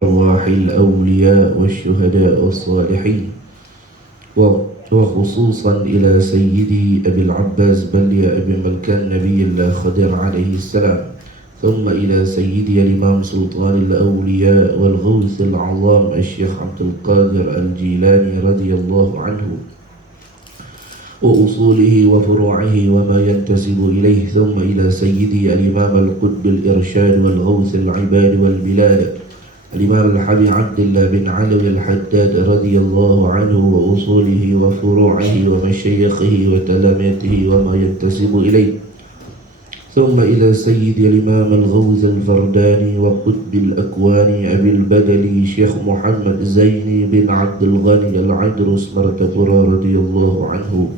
أرواح الأولياء والشهداء والصالحين وخصوصا إلى سيدي أبي العباس بليا أبي ملكان نبي الله خضر عليه السلام، ثم إلى سيدي الإمام سلطان الأولياء والغوث العظام الشيخ عبد القادر الجيلاني رضي الله عنه وأصوله وفروعه وما ينتسب إليه، ثم إلى سيدي الإمام القطب الإرشاد والغوث العباد والبلاد الإمام الحبيب عبد الله بن علوي الحداد رضي الله عنه وأصوله وفروعه ومشايخه وتلاميذه وما ينتسب إليه، ثم إلى سيدي الإمام الغوث الفرداني وقطب الأكوان أبي البدلي شيخ محمد زيني بن عبد الغني العدرس مرتبورة رضي الله عنه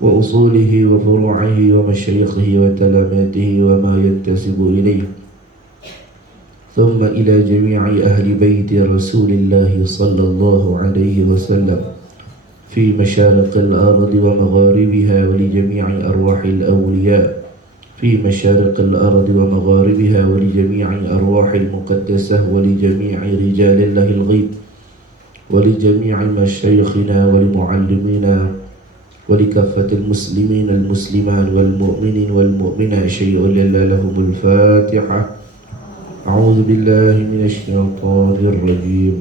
وأصوله وفروعه ومشايخه وتلاميذه وما ينتسب إليه، ثم إلى جميع أهل بيت رسول الله صلى الله عليه وسلم في مشارق الأرض ومغاربها، ولجميع أرواح الأولياء في مشارق الأرض ومغاربها، ولجميع أرواح المقدسة، ولجميع رجال الله الغيب، ولجميع مشايخنا ولمعلمينا، ولكافة المسلمين المسلمات والمؤمنين والمؤمنات شيء إلا لهم الفاتحة. أعوذ بالله من الشيطان الرجيم.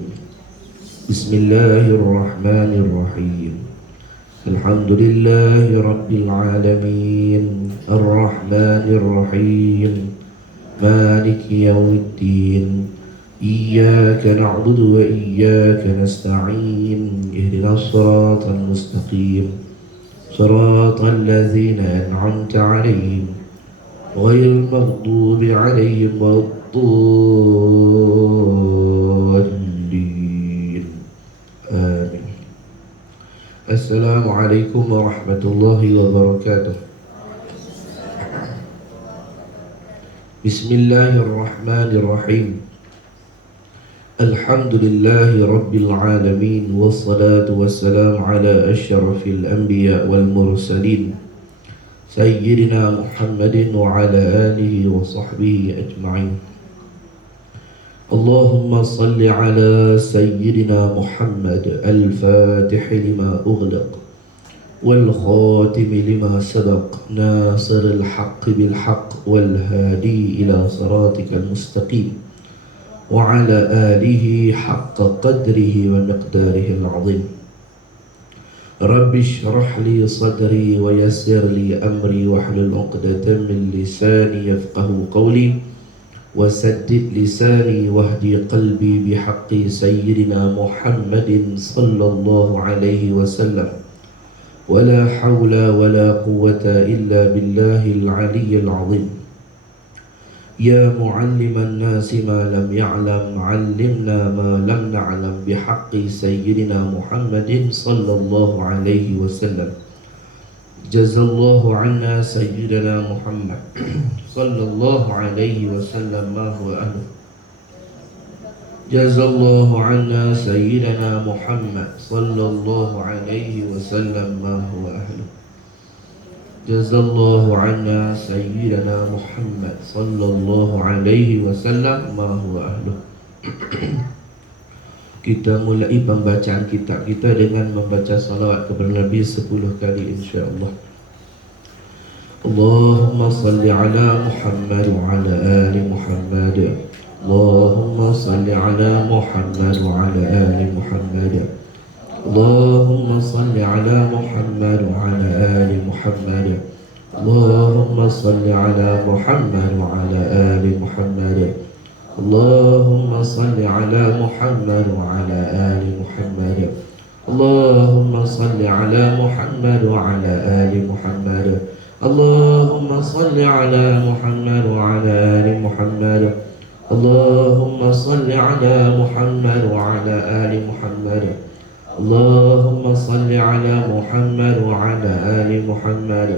بسم الله الرحمن الرحيم. الحمد لله رب العالمين الرحمن الرحيم مالك يوم الدين إياك نعبد وإياك نستعين اهدنا الصراط المستقيم صراط الذين أنعمت عليهم غير المغضوب عليهم ولا الضالين آمين. السلام عليكم ورحمة الله وبركاته. بسم الله الرحمن الرحيم. الحمد لله رب العالمين والصلاة والسلام على أشرف الأنبياء والمرسلين سيدنا محمد وعلى آله وصحبه أجمعين. اللهم صل على سيدنا محمد الفاتح لما أغلق والخاتم لما سبق ناصر الحق بالحق والهادي إلى صراطك المستقيم وعلى آله حق قدره ومقداره العظيم. رب اشرح لي صدري ويسر لي أمري واحلل عقدة من لساني يفقه قولي وسدد لساني واهدي قلبي بحق سيدنا محمد صلى الله عليه وسلم. ولا حول ولا قوة إلا بالله العلي العظيم. يا معلم الناس ما لم يعلم علمنا ما لم نعلم بحق سيدنا محمد صلى الله عليه وسلم. جزا الله عنا سيدنا محمد صلى الله عليه وسلم ما هو أهله. جزا الله عنا سيدنا محمد صلى الله عليه وسلم ما هو أهله. جزا الله عنا سيدنا محمد صلى الله عليه wasallam ma huwa ahluh. Kita mulai pembacaan kitab kita dengan membaca salawat kepada Nabi 10 kali insya-Allah. Allahumma salli ala Muhammad wa ala ali Muhammad. Allahumma salli ala Muhammad wa ala ali Muhammad. اللهم صل على محمد وعلى آل محمد. اللهم صل على محمد وعلى آل محمد. اللهم صل على محمد وعلى آل محمد. اللهم صل على محمد وعلى آل محمد. اللهم صل على محمد وعلى آل محمد. اللهم صل على محمد وعلى آل محمد. اللهم صل على محمد وعلى آل محمد.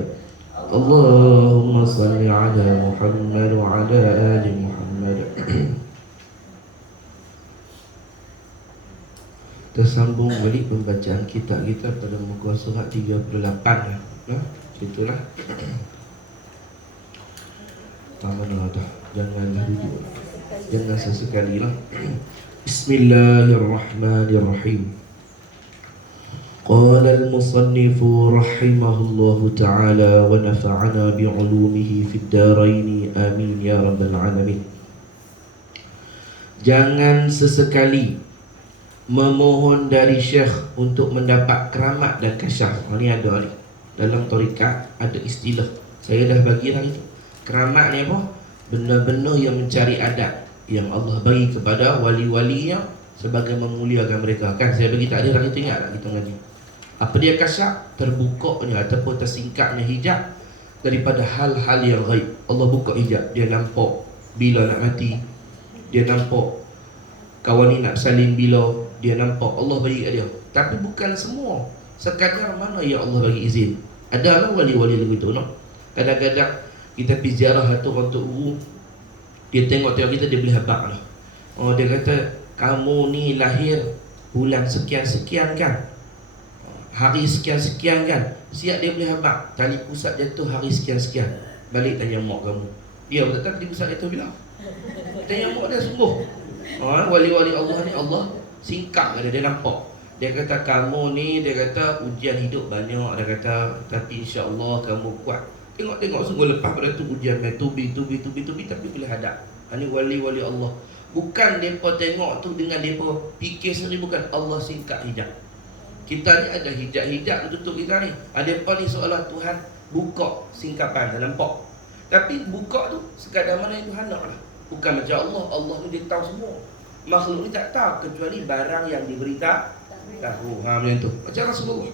اللهم صل على محمد وعلى آل محمد. Tersambung balik pembacaan kitab kita pada muka surat 38 ya. Itulah. Tamanlah dah. Janganlah duduk. Jangan sesekali lah. Bismillahirrahmanirrahim. قال المصنف رحمه الله تعالى ونفعنا بعلومه في الدارين آمين يا رب العالمين. Jangan sesekali memohon dari syekh untuk mendapat keramat dan kasyaf. Ini ada ni. Dalam tarikat ada istilah. Saya dah bagi dah itu. Keramat ni apa? Benda-benda yang mencari adab yang Allah bagi kepada wali-walinya sebagai memuliakan mereka. Kan saya bagi takdir dah, kita ingat tak kita ngaji. Apa dia kasyaf? Terbukanya ataupun tersingkapnya hijab daripada hal-hal yang gaib. Allah buka hijab, dia nampak bila nak mati, dia nampak kawan ni nak bersalin bila, dia nampak Allah bagi kat dia. Tapi bukan semua, sekadar mana yang Allah bagi izin. Ada lah wali-wali begitu, no? Kadang-kadang kita pergi ziarah satu orang Tok Guru, dia tengok-tengok kita, dia boleh habak lah. Oh, dia kata, kamu ni lahir bulan sekian-sekian kan, hari sekian-sekian kan. Siap dia boleh habak, tali pusat jatuh hari sekian-sekian. Balik tanya mak kamu, dia betul tak tali pusat jatuh bila? Tanya mak dia sungguh. Wali-wali Allah ni Allah singkap dia nampak. Dia kata kamu ni, dia kata ujian hidup banyak, dia kata tapi insya-Allah kamu kuat. Tengok-tengok sungguh lepas pada tu ujian tubi tapi boleh hadap. Ini wali-wali Allah. Bukan depa tengok tu dengan depa fikir sendiri, bukan, Allah singkap hijab. Kita ni ada hijab-hijab tutup kita ni. Ada apa ni seolah Tuhan buka singkapan, tak nampak. Tapi buka tu sekadar mana yang Tuhan nak lah. Bukan macam Allah. Allah ni dia tahu semua. Makhluk ni tak tahu kecuali barang yang diberitahu. Macam tu. Macam Rasulullah.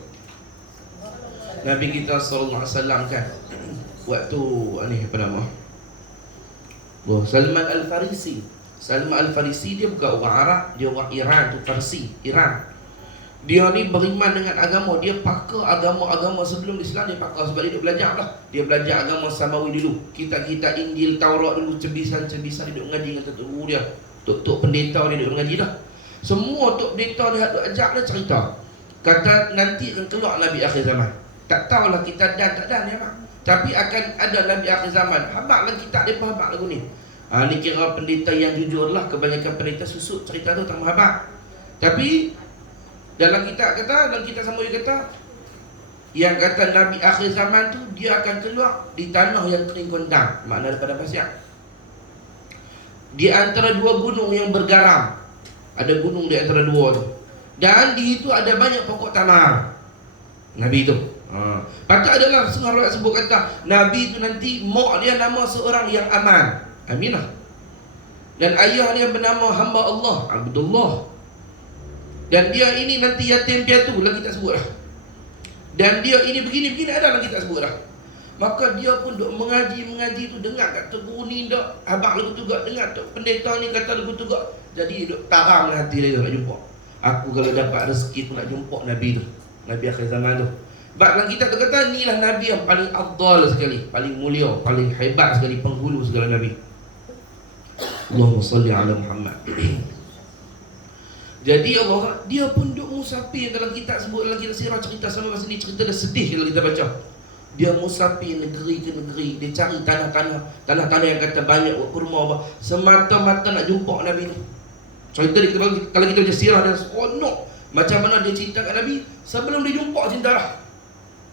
Nabi kita sallallahu alaihi wasallam kan, waktu ni apa nama? Salman Al-Farisi. Salman Al-Farisi dia bukan orang Arab, dia orang Iran tu, Farsi, Iran. Dia ni beriman dengan agama, dia pakar agama-agama sebelum Islam, dia pakar sebab dia belajar lah. Dia belajar agama Samawi dulu, kitab-kitab Injil, Taurat dulu, cebisan-cebisan dia duduk mengaji dengan Tok Guru dia. Tok pendeta dia duduk mengaji dah. Semua tok pendeta dia duduk ajak dia cerita. Kata nanti akan keluar Nabi akhir zaman. Tak tahulah kita dan tak dan ya mak. Tapi akan ada Nabi akhir zaman. Habaklah kitab dia, habak lagu ni. Ni kira pendeta yang jujur lah. Kebanyakan pendeta susut cerita tu tak habak. Tapi dalam kitab Samawi kata, yang kata Nabi akhir zaman tu dia akan keluar di tanah yang kering kondang, makna daripada pasir. Di antara dua gunung yang bergaram. Ada gunung di antara dua tu. Dan di itu ada banyak pokok tamar. Nabi tu. Patut adalah setengah riwayat sebut kata Nabi tu nanti mak dia nama seorang yang aman. Aminah. Dan ayah dia bernama hamba Allah, Abdullah. Dan dia ini nanti yatim piatu, lagi tak sebut lah. Dan dia ini begini-begini ada lagi tak sebut lah. Maka dia pun duk mengaji tu, dengar kat Tok Guru ni dak habaq lagu tu gak, dengar Tok pendeta ni kata lagu tu gak. Jadi duk tarang hati dia nak jumpa. Aku kalau dapat rezeki tu nak jumpa Nabi tu, Nabi akhir zaman tu. Sebab dalam kitab tu kata inilah Nabi yang paling afdal sekali, paling mulia, paling hebat sekali, penghulu segala Nabi. Allahumma salli ala Muhammad. Jadi Allah, dia pun duk musafir dalam kitab sebut, dalam kitab sirah cerita sama masa ni, cerita dah sedih kalau kita baca. Dia musafir negeri ke negeri, dia cari tanah-tanah yang kata banyak kurma apa, semata-mata nak jumpa Nabi ni. Cerita dia, kalau kita baca sirah dan seronok macam mana dia cinta kat Nabi sebelum dia jumpa cinta dah.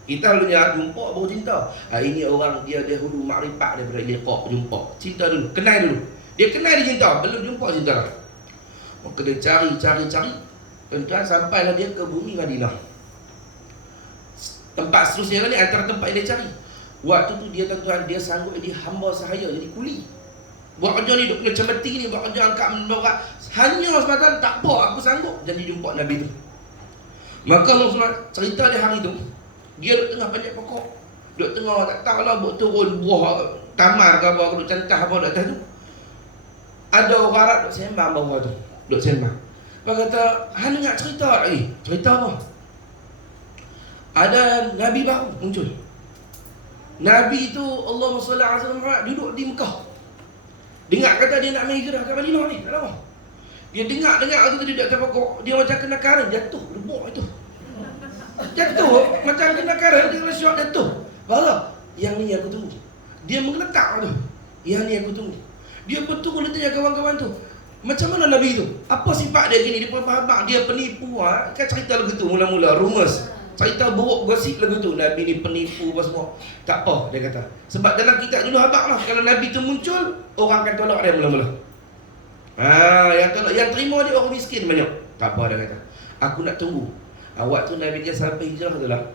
Kita lalunya jumpa baru cinta. Ini orang dia dahulu makrifat daripada liqa, jumpa, cinta dulu, kenal dulu. Dia kenal dia cinta, belum jumpa cinta dah. Maka dia cari. Tuan-tuan sampailah dia ke bumi Madinah. Tempat seterusnya ni antara tempat yang dia cari. Waktu tu dia tuan-tuan, dia sanggup jadi hamba sahaya, jadi kuli. Buat kerja ni, duk kena cemeti ni, buat kerja angkat mendorak. Hanya semata tak apa, aku sanggup jadi jumpa Nabi tu. Maka Allah SWT cerita dia hari tu, dia duk tengah panjat pokok. Duk tengah, tak tahulah buat turun buah tamar ke apa, duk cantah apa duk atas tu. Ada orang Arab duk sembang bawah tu, duk sembang. Dia kata, Han ingat cerita lagi. Cerita apa? Ada Nabi baru muncul. Nabi tu Allahumma salli alaihi wasallam duduk di Mekah. Dengar kata dia nak hijrah ke Madinah ni, tak tahu. Dia dengar tu dia duduk atas pokok, dia macam kena karet jatuh, rebuk itu. Jatuh macam kena karet, dia kena syok jatuh. Baru yang ni aku tunggu. Dia menggeletak tu. Yang ni aku tunggu. Dia pun turun tanya kawan-kawan tu, macam mana Nabi tu? Apa sifat dia gini? Dia pun faham dia penipu. Kan cerita lagu tu mula-mula rumus. Cerita buruk gosip lagu tu. Nabi ni penipu apa semua. Tak apa dia kata. Sebab dalam kitab dulu habaq lah. Kalau Nabi tu muncul, orang akan tolak dia mula-mula. Yang tolak, yang terima dia orang miskin banyak. Tak apa dia kata. Aku nak tunggu. Waktu Nabi dia sampai hijrah tu lah.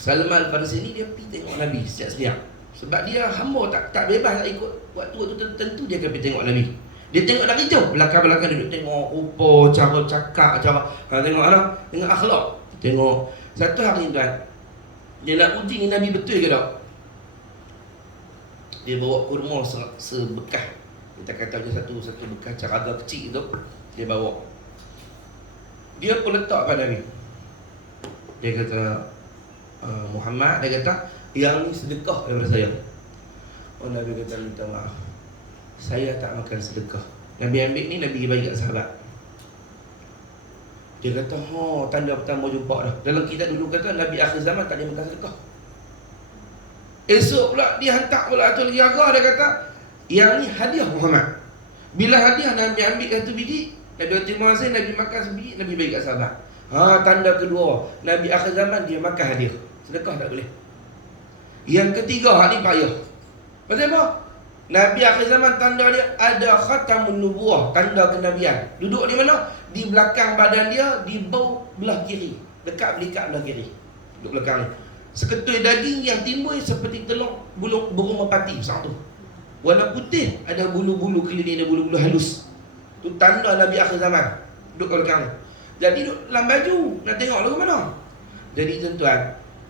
Salman pada sini dia pergi tengok Nabi setiap-setiap. Sebab dia hamba tak bebas nak ikut. Waktu tentu dia akan pergi tengok Nabi. Dia tengok dari jauh, belakang-belakang duduk tengok rupa, cara cakap, tengok apa? Tengok akhlak. Tengok. Satu hari tuan, dia nak uji ni Nabi betul ke tak? Dia bawa kurma sebekah. Kita kata macam satu bekah caraga kecil tu, dia bawa. Dia pun letak pada Nabi. Dia kata, Muhammad, dia kata, yang ni sedekah daripada saya. Nabi kata, minta maaf, saya tak makan sedekah. Nabi ambil ni, Nabi bagi kat sahabat. Dia kata, tanda pertama jumpa dah. Dalam kitab dulu kata, Nabi akhir zaman tak boleh makan sedekah. Esok pula, dia hantar pula tu lagi agak. Dia kata, yang ni hadiah Muhammad. Bila hadiah, Nabi ambil satu biji, Nabi terima kasih, Nabi makan sebiji, Nabi bagi kat sahabat. Tanda kedua, Nabi akhir zaman dia makan hadiah. Sedekah tak boleh. Yang ketiga, hak ni payah. Pasal apa? Nabi akhir zaman tanda dia ada khatamun nubuwah, tanda kenabian. Duduk di mana? Di belakang badan dia, di bau belah kiri, dekat belikat belah kiri. Duduk belakang ni. Seketui daging yang timbul seperti telur burung merpati besar tu. Warna putih, ada bulu-bulu keliling, ada bulu-bulu halus. Tu tanda Nabi akhir zaman. Duduk kat belakang ni. Jadi duduk dalam baju, nak tengok lagu mana. Jadi tuan-tuan,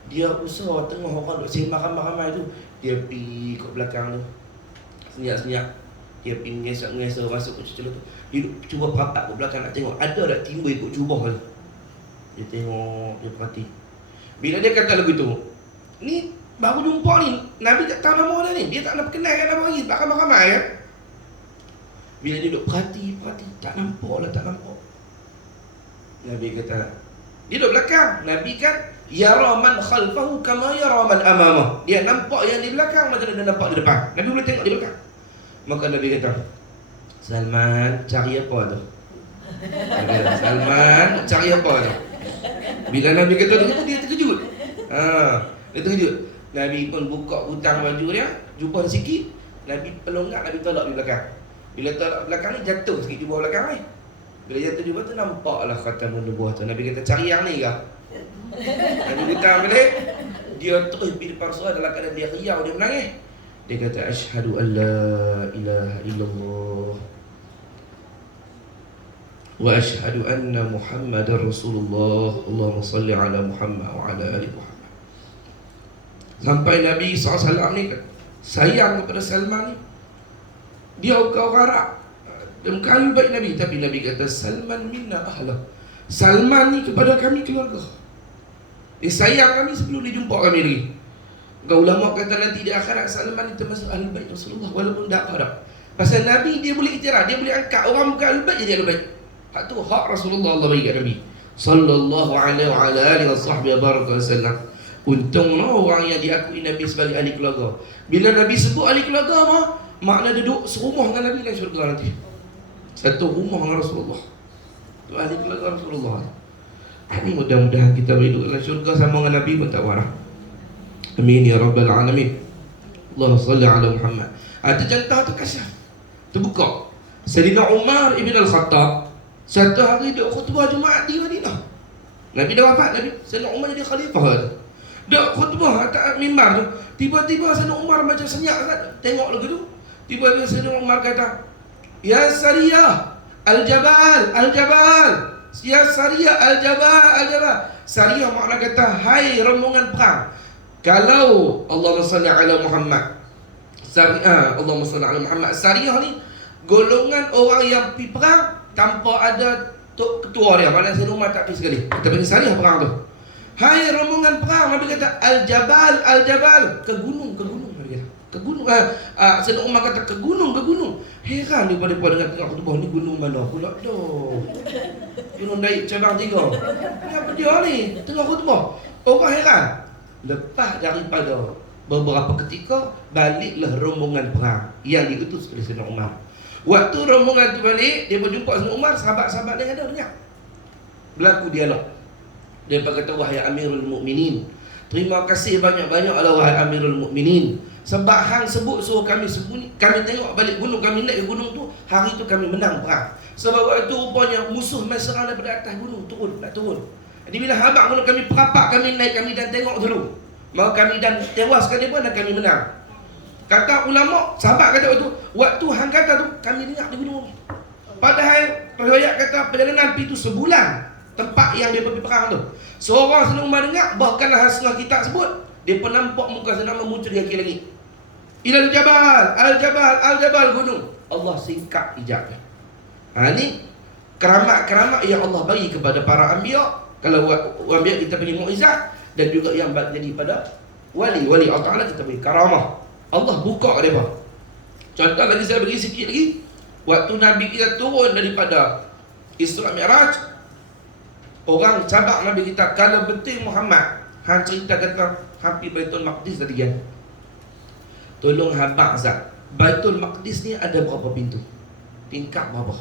dia usaha tengah orang duduk sembah ramai-ramai tu, dia pergi kat belakang tu. Senyap-senyap, dia pergi mengesah-mengesah masuk ke celah tu. Dia cuba perapat ke belakang nak tengok ada tak timbul ikut cubah tu. Dia tengok, dia perhati. Bila dia kata lagu tu, ni baru jumpa ni, Nabi tak tahu nama dia ni. Dia tak nak kenal nama lagi, tak ramai-ramai kan. Bila dia duduk perhati, tak nampak lah, tak nampak. Nabi kata, dia duduk belakang. Nabi kan yara man khalfahu kama yara man amamah. Dia nampak yang di belakang macam dia nampak di depan. Nabi boleh tengok di belakang. Maka Nabi kata, Salman, cari apa tu? Salman, cari apa tu? Bila Nabi kata begitu, dia terkejut. Dia terkejut. Nabi pun buka butang baju dia, jubah sikit. Nabi pelonggak, Nabi tolak di belakang. Bila tolak belakang ni, jatuh sikit jubah belakang ni. Bila jatuh jubah tu, nampaklah khatamun nubuwah tu. Nabi kata, cari yang ni ke? Nabi butang balik. Dia terus pergi depan surah dalam keadaan dia riau, dia menangis. Dia kata, asyhadu an la ilaha illallah wa asyhadu anna Muhammadar Rasulullah. Allahumma salli ala Muhammad wa ala ali Muhammad. Sampai Nabi SAW ni sayang kepada Salman ni. Dia orang Arab, dia bukan baik Nabi, tapi Nabi kata, Salman minna ahlah. Salman ni kepada kami keluarga. Dia sayang kami sebelum dia jumpa kami lagi. Ulama kata nanti di akhirat Salman itu termasuk ahli bait Rasulullah, walaupun tak ada. Pasal Nabi dia boleh iktiraf, dia boleh angkat orang bukan ahli bait jadi ahli bait. Hak tu hak Rasulullah Allah bagi kat Nabi sallallahu alaihi wa ala alihi wasallam. Untunglah orang yang diakui Nabi sebagai ahli keluarga. Bila Nabi sebut ahli keluarga makna duduk serumah dengan Nabi dalam syurga nanti. Satu rumah dengan Rasulullah. Tu ahli keluarga Rasulullah. Ini mudah-mudahan kita hidup dalam syurga sama dengan Nabi pun tak marah. Amin ya rabbal alamin. Allahumma salli ala Muhammad. Ada contoh tu kasyaf. Terbuka. Sayyidina Umar ibn al-Khattab satu hari duduk khutbah Jumaat di Madinah. Nabi dah wafat, Nabi Sayyidina Umar jadi khalifah tu. Duduk khutbah atas mimbar tu. Tiba-tiba Sayyidina Umar macam senyap kan. Tengok lagu tu. Tiba-tiba Sayyidina Umar kata, ya Sariyah al-Jabal, al-Jabal. Ya Sariyah al-Jabal, al-Jabal. Sariyah makna kata, hai rombongan perang. Kalau Allahumma salli ala Muhammad, Allahumma salli ala Muhammad, Sariyah ni golongan orang yang pergi perang tanpa ada ketua dia. Maknanya Sayyidina Umar tak pergi sekali. Kita panggil Sariyah perang tu. Hai rombongan perang, Nabi kata al-Jabal, al-Jabal, ke gunung, ke gunung. Nabi kata ke gunung. Sayyidina Umar kata ke gunung, ke gunung. Heran dia pada dengar tengok khutbah ni, gunung mana pula dah. Gunung naik cabang 3. Ni apa dia ni? Tengah khutbah. Orang heran. Lepas daripada Beberapa ketika baliklah rombongan perang yang diutus oleh Sayyidina Umar. Waktu rombongan tu balik, dia berjumpa Sayyidina Umar, sahabat-sahabat dia ada banyak. Berlaku dialog. Dia kata, wahai Amirul Mukminin, terima kasih banyak-banyak Allah wahai Amirul Mukminin. Sebab hang sebut suruh kami sembunyi, kami tengok balik gunung, kami naik ke gunung tu, hari tu kami menang perang. Sebab waktu itu rupanya musuh main serang daripada atas gunung, nak turun. Jadi bila habaq gunung kami perapak, kami naik, kami dan tengok dulu. Maka kami dan tewaskan dia pun dan kami menang. Kata ulama, sahabat kata waktu hang kata tu, kami dengar di gunung. Padahal riwayat kata perjalanan pergi tu sebulan, tempat yang dia pergi perang tu. Seorang Sayyidina Umar dengar, bahkan setengah kitab sebut, dia pun nampak muka Sayyidina Umar muncul di kaki langit. Ilal jabal, al-jabal gunung. Allah singkap hijabnya. Ni keramat-keramat yang Allah bagi kepada para anbiya. Kalau anbiya kita bagi mukjizat, dan juga yang jadi pada wali Allah Ta'ala kita bagi karamah. Allah buka dia apa? Contoh lagi saya bagi sikit lagi. Waktu Nabi kita turun daripada Isra Mi'raj, orang cabak Nabi kita, kalau betul Muhammad hang cerita kata hampir Baitul Maqdis tadi kan, tolong habaq Zat, Baitul Maqdis ni ada berapa pintu? Tingkap berapa?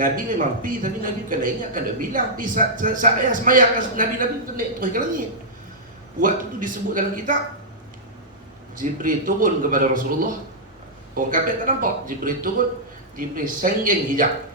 Nabi memang pi, tapi Nabi kena ingat, kena bilang pi saat saya semayang Nabi tu naik terus ke langit. Waktu tu disebut dalam kitab, Jibril turun kepada Rasulullah. Orang kafir tak nampak. Jibril turun, Jibril senggeng hijab,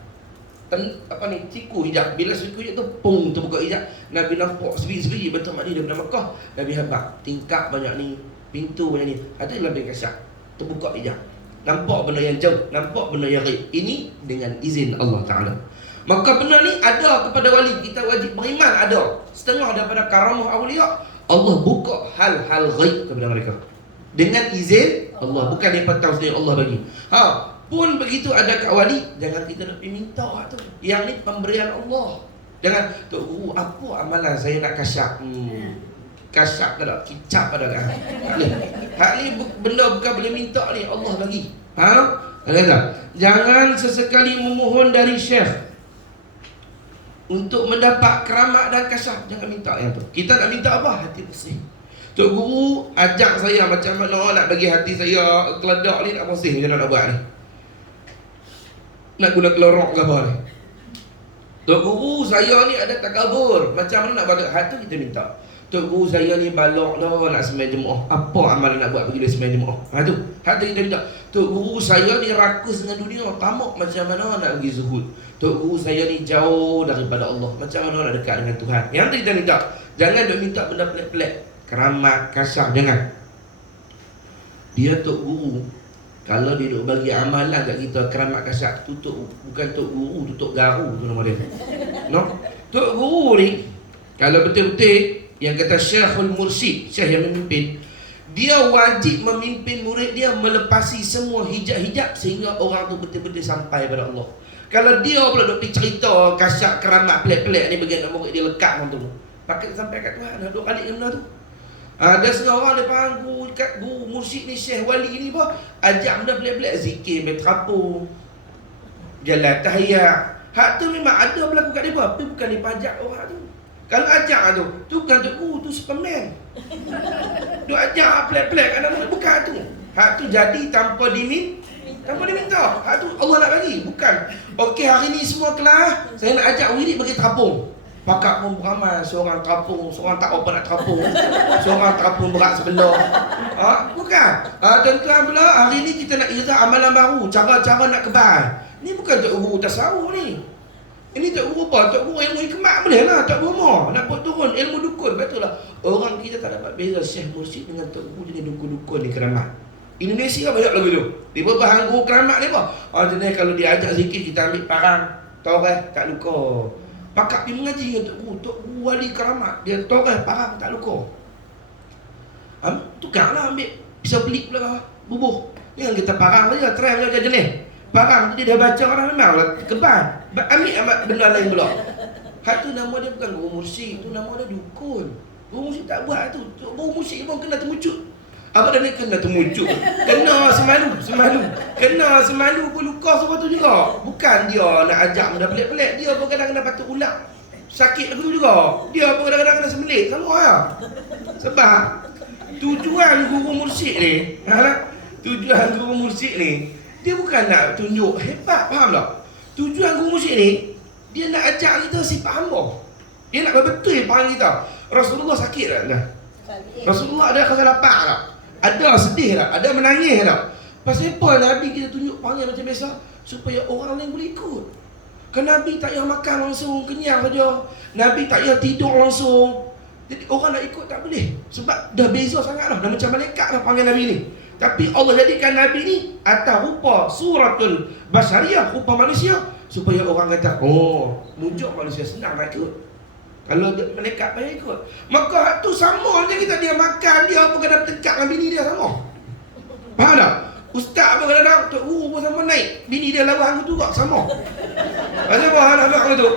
tiku hijab. Bila tiku hijab tu, pung, terbuka hijab. Nabi nampak sendiri-sendiri Baitul Maqdis daripada Mekah. Nabi habaq, tingkap banyak ni, pintu banyak ni. Ada lebih kasar, terbuka hijab. Nampak benda yang jauh, nampak benda yang ghaib. Ini dengan izin Allah Ta'ala. Maka benda ni ada kepada wali, kita wajib beriman ada. Setengah daripada karamah awliya, Allah buka hal-hal ghaib kepada mereka dengan izin Allah, bukan dia tahu sendiri, Allah bagi. Pun begitu ada kat wali, jangan kita nak pergi minta tu. Yang ni pemberian Allah. Jangan, Tok Guru, apa amalan saya nak kasyaf? Kasyaf tak ada, kicap pada kan. Hak ni benda bukan boleh minta ni, Allah bagi. Jangan sesekali memohon dari syekh untuk mendapat keramat dan kasyaf. Jangan minta yang tu. Kita nak minta apa? Hati bersih. Tok Guru ajak saya macam mana nak bagi hati saya keledak ni nak bersih, macam mana nak buat ni? Nak guna kelorok ke apa ni? Tok Guru saya ni ada takabur, macam mana nak buat hati kita minta. Tok Guru saya ni balok lah nak sembahyang jemaah. Apa amalan nak buat pergi sembahyang jemaah? Tu hati kita minta. Tok Guru saya ni rakus dengan dunia, tamak, macam mana nak pergi zuhud. Tok Guru saya ni jauh daripada Allah, macam mana nak dekat dengan Tuhan. Yang tu kita minta. Jangan duk minta benda pelik-pelik, keramat, kasyaf, jangan. Dia Tok Guru, kalau dia duk bagi amalan kat kita keramat kasyaf tu, bukan Tok Guru, tu Tok Garu tu nama dia. No? Tok Guru ni kalau betul-betul yang kata Syekhul Mursyid, syekh yang memimpin, dia wajib memimpin murid dia melepasi semua hijab-hijab sehingga orang tu betul-betul sampai pada Allah. Kalau dia pula duk cerita kasyaf keramat pelik-pelik ni bagi anak murid dia lekat macam tu, pakai sampai kat Tuhan, ada duk kali benda tu. Ada setengah orang dia faham guru mursyid ni, syekh wali ni apa, ajak benda pelik-pelik, zikir berterapung, jalan tahiyat. Hak tu memang ada berlaku kat dia, tapi bukan dia pajak orang tu. Kalau ajak tu bukan Tok Guru, tu Superman. Dia ajak pelik-pelik kat nama, bukan tu. Hak tu jadi tanpa diminta. Hak tu Allah nak bagi, bukan. Okey, hari ni semua kelas saya nak ajak wirid bagi terapung. Pakak pun beramal, seorang terapung, seorang tak apa nak terapung, seorang terapung berat sebelah. Bukan. Tuan-tuan pula, hari ni kita nak irzah amalan baru, cara-cara nak kebal. Ni bukan Tok Guru tasawuf ni. Ini Tok Guru apa? Tok Guru ilmu hikmat boleh lah, tak berumah. Nak buat turun ilmu dukun, betul lah. Orang kita tak dapat beza Syekh Mursyid dengan Tok Guru jenis dukun-dukun ni keramat. Indonesia banyak lagu tu. Dia berbahan guru keramat ni apa? Jenis kalau dia ajak zikir, kita ambil parang, toreh, tak luka. Pakak pergi mengaji dengan Tok Guru, Tok Guru wali keramat, dia toreh, parang, tak luka. Tukarlah ambil pisau pelik pula, bubuh. Jangan kita parang saja, try macam jenis. Parang dia dah baca orang memanglah kebal. Ambil benda lain pula. Hak tu nama dia bukan guru mursyid, tu nama dia dukun. Guru mursyid tak buat tu. Guru mursyid pun kena temucut. Apa dah ni kena temucut? Kena semalu. Kena semalu pun luka sebab tu juga. Bukan dia nak ajak benda pelik-pelik, dia pun kadang-kadang patut ulang. Sakit lagu tu juga. Dia pun kadang-kadang kena sembelit sama ya. Sebab Tujuan guru mursyid ni, tujuan guru mursyid ni, dia bukan nak tunjuk hebat, faham tak? Tujuan guru mursyid ni, dia nak ajak kita sifat hamba. Dia nak betul faham kita. Rasulullah sakit tak? Rasulullah ada rasa lapar tak? Ada sedih tak? Ada menangis tak? Pasal apa Nabi kita tunjuk panggil macam biasa? Supaya orang lain boleh ikut. Kan Nabi tak payah makan langsung, kenyang saja. Nabi tak payah tidur langsung. Jadi orang nak ikut tak boleh. Sebab dah beza sangat dah. Dah macam malaikat dah panggil Nabi ni. Tapi Allah jadikan Nabi ni atas rupa suratul basyariah, rupa manusia. Supaya orang kata, oh, mujuk manusia senang nak ikut. Kalau malaikat payah ikut. Maka tu sama je kita, dia makan, dia apa kadang tekak dengan bini dia sama. Faham tak? Ustaz pun kadang-kadang, Tok Guru pun sama naik, bini dia lawan aku tu juga sama. Pasal apa anak-anak kalau tu?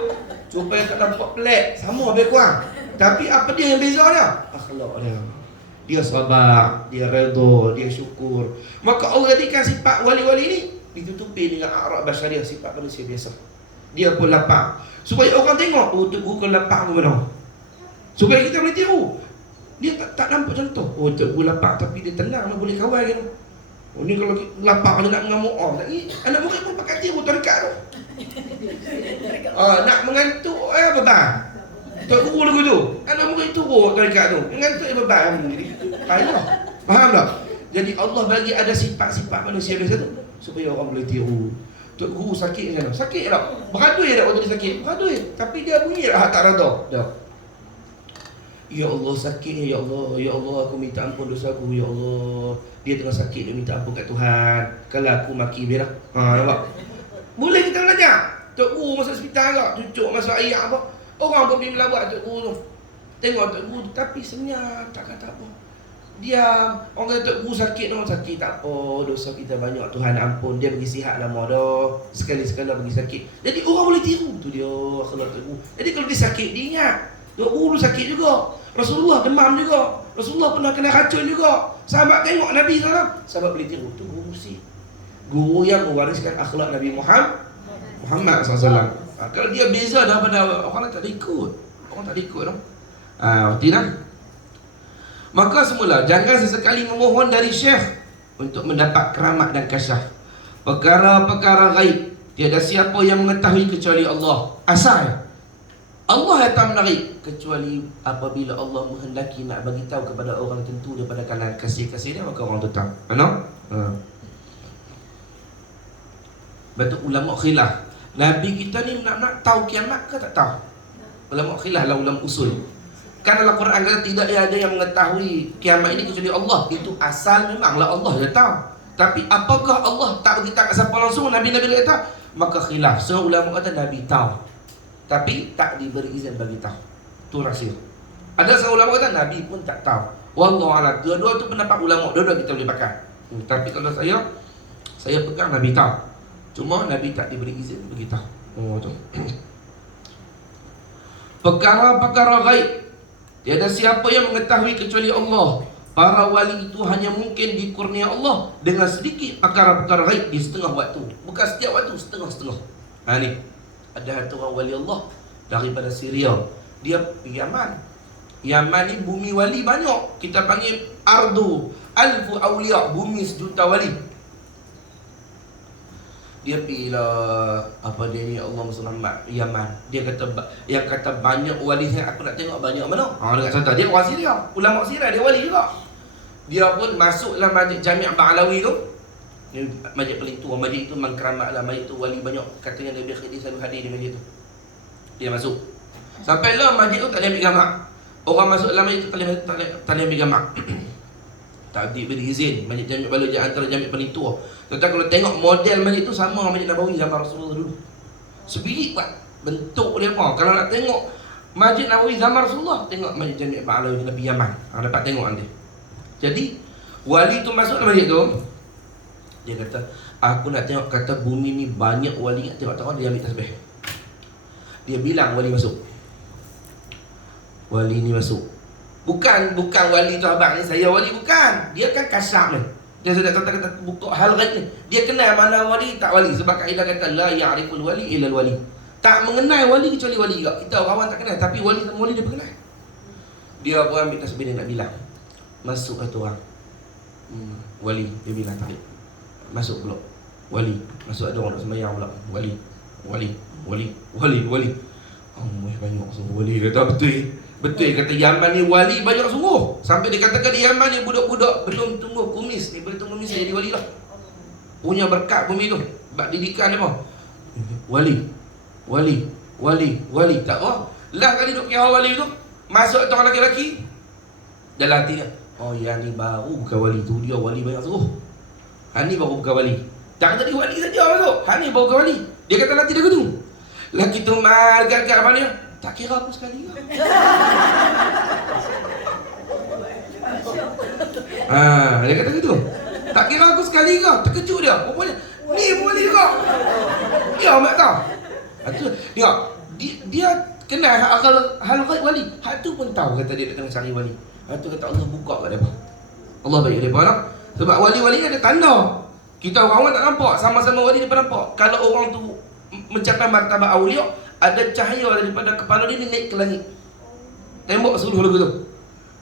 Supaya tak nampak pelik, sama lebih kurang. Tapi apa dia yang beza dia? Akhlak dia. Dia sabar, dia redha, dia syukur. Maka Allah jadikan sifat wali-wali ni ditutupi dengan a'rad basyariah, sifat manusia biasa. Dia pun lapang. Supaya orang tengok, oh Tok Guru kan lapang ke mana? Supaya kita boleh tiru. Dia tak nampak contoh. Oh Tok Guru lapang tapi dia tenang, boleh kawan kan. Oh ni kalau lapar nak mengamuk lagi, anak murid pun pakai tiru tarekat tu. Nak mengantuk beban. Tok Guru lagu tu. Anak murid turun tarekat tu. Mengantuk beban. Jadi payah. Faham tak? Jadi Allah bagi ada sifat-sifat manusia biasa tu supaya orang boleh tiru. Tok Guru sakit macam mana? Sakit tak? Beradui tak waktu dia sakit? Beradui. Tapi dia bunyi tak reda. Dah. Ya Allah sakit, ya Allah, ya Allah aku minta ampun dosaku, ya Allah. Dia tengah sakit, dia minta ampun kat Tuhan. Kalau aku maki dia dah. Nampak? Boleh kita belajar. Tok Guru masuk hospital agak, cucuk masuk air apa. Orang pun pergi melawat Tok Guru tu. Tengok Tok Guru tu, tapi senyap, tak kata apa. Diam. Orang kata Tok Guru sakit, orang sakit tak apa, dosa kita banyak, Tuhan ampun. Dia pergi sihat lama dah. Sekali-sekala pergi sakit. Jadi orang boleh tiru tu dia akhlak Tok Guru. Jadi kalau dia sakit, dia ingat Tok Guru sakit juga. Rasulullah demam juga. Rasulullah pernah kena racun juga. Sahabat tengok Nabi SAW, sahabat boleh tiru. Itu guru mursyid. Guru yang mewariskan akhlak Nabi Muhammad SAW. Kalau dia beza daripada orang tak ada ikut. Orang tak ada ikut dah. Berarti dah. Maka semula jangan sesekali memohon dari syekh untuk mendapat keramat dan kasyaf. Perkara-perkara gaib tiada siapa yang mengetahui kecuali Allah. Asal Allah yang tak menarik kecuali apabila Allah menghendaki nak bagi tahu kepada orang tertentu daripada kalangan kasih-kasih dia, maka orang tu tahu. Betul ulama khilaf. Nabi kita ni nak tahu kiamat ke tak tahu? Ulama khilaf lah, ulama usul. Kan dalam Quran kata tidak ada yang mengetahui kiamat ini kecuali Allah. Itu asal memanglah Allah yang tahu. Tapi apakah Allah tak beritahu siapa langsung Nabi-Nabi dia tahu? Maka khilaf. Semua ulama kata Nabi tahu, tapi tak diberi izin bagi tahu. Itu rahsia. Ada seorang ulama kata Nabi pun tak tahu. Wallahu a'lam. Dua-dua tu pendapat ulama, dua-dua kita boleh pakai. Tapi kalau saya pegang Nabi tahu. Cuma Nabi tak diberi izin bagi tahu. Oh tu. Perkara-perkara gaib tiada siapa yang mengetahui kecuali Allah. Para wali itu hanya mungkin dikurnia Allah dengan sedikit perkara-perkara gaib di setengah waktu. Bukan setiap waktu, setengah-setengah. Ni ada satu orang wali Allah daripada Syria. Dia pergi Yaman. Yaman ni bumi wali banyak. Kita panggil ardu alfu awliya, bumi sejuta wali. Dia pergi lah apa dia ni, Allah Muhammad Yaman. Dia kata yang kata banyak wali, aku nak tengok banyak mana. Dekat contoh dia orang Syria, ulama Syria, dia wali juga. Dia pun masuklah masjid Jami' Ba'alawi tu. Masjid paling tua, masjid itu mengkeramatlah, masjid itu wali banyak. Katanya Nabi Khidir selalu hadir di masjid itu. Dia masuk. Sampailah masjid itu tak boleh ambil gambar. Orang masuk dalam masjid itu tak boleh ambil gambar. Tak diberi izin. Masjid Jami' Ba'alawi antara Jami' paling tua. Tetapi kalau tengok model masjid itu sama Masjid Nabawi zaman Rasulullah dulu. Sebiji buat bentuk dia apa. Kalau nak tengok Masjid Nabawi zaman Rasulullah, tengok Masjid Jami' Ba'alawi Nabi Yaman. Dapat tengok nanti. Jadi wali tu masuk dalam masjid tu. Dia kata, aku nak tengok, kata bumi ni banyak wali. Tengok-tengok dia ambil tasbih. Dia bilang wali masuk. Wali ni masuk. Bukan wali tu abang ni, saya wali bukan. Dia kan kasyaf ni. Dia sudah kata buka hal gaib ni. Dia kenal mana wali tak wali. Sebab kaedah kata la ya'riful wali illa wali. Tak mengenal wali kecuali wali juga. Kita orang awam tak kenal, tapi wali sama wali dia kenal. Dia pun ambil tasbih dia nak bilang. Masuk satu orang, wali, dia bilang tarik. Masuk pula wali, masuk ada orang nak sembahyang pula. Wali. Banyak sungguh wali. Kata betul kata Yaman ni wali banyak sungguh. Sampai dia katakan di Yaman ni budak-budak belum tumbuh kumis ni, belum tumbuh kumis jadi wali lah. Punya berkat bumi tu, bab didikan dia apa? Wali. Tak apa. Lah kali duk kira wali tu, masuk orang lelaki-lelaki dalam hati dia, oh yang ni baru bukan wali tu, dia wali banyak sungguh. Han ni baru bukan wali. Jangan tadi wali saja masuk. Han ni baru bukan wali. Dia kata nanti dia gitu. Lelaki tu marah kat apa dia? Tak kira aku sekali ke? Dia kata gitu. Tak kira aku sekali ke? Terkejut dia. Rupanya ni wali juga. Dia amat tahu. Tengok, dia kenal hal ghaib wali. Hak tu pun tahu kata dia tengah cari wali. Hak tu kata Allah buka kat depa. Allah bagi depa nak. Sebab wali-wali ni ada tanda. Kita orang tak nampak, sama-sama wali dia nampak. Kalau orang tu mencapai martabat aulia, ada cahaya daripada kepala dia naik ke langit. Tembok seluruh lagu tu.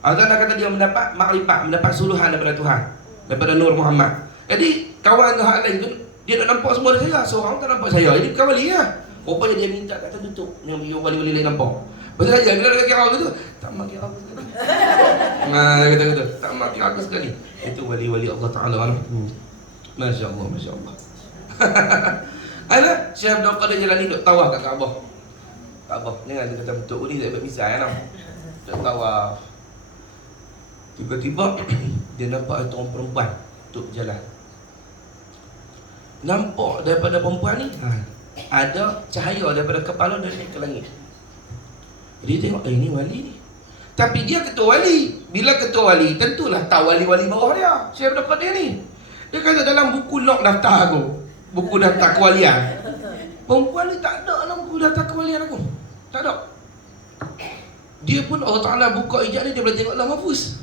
Allah kata dia mendapat makrifat, mendapat suluhan daripada Tuhan, daripada Nur Muhammad. Jadi kawan hak lain tu dia nak nampak semua dari saya, seorang tak nampak saya. Jadi bukan wali lah. Rupanya dia minta kata tutup yang wali-wali lain nampak. Pasal saja bila dia kira aku tu, tak mati aku sekali. Kata tak mati aku sekali. Itu wali-wali Allah Taala. Masya-Allah, masya-Allah. Ana Syekh Abdul Qadir Jalani duk tawaf kat Kaabah. Jangan dia kata betul ni tak misal kan. Duk tawaf. Tiba-tiba dia nampak ada orang perempuan duk jalan. Nampak daripada perempuan ni ada cahaya daripada kepala dia naik ke langit. Dia tengok, ini wali ni. Tapi dia ketua wali. Bila ketua wali, tentulah tahu wali-wali bawah dia. Syekh Abdul Qadir ni. Dia kata dalam buku log daftar aku, buku daftar kewalian, perempuan ni tak ada dalam buku daftar kewalian aku. Tak ada. Dia pun Allah Ta'ala buka hijab ni, dia boleh tengok dalam mahfuz.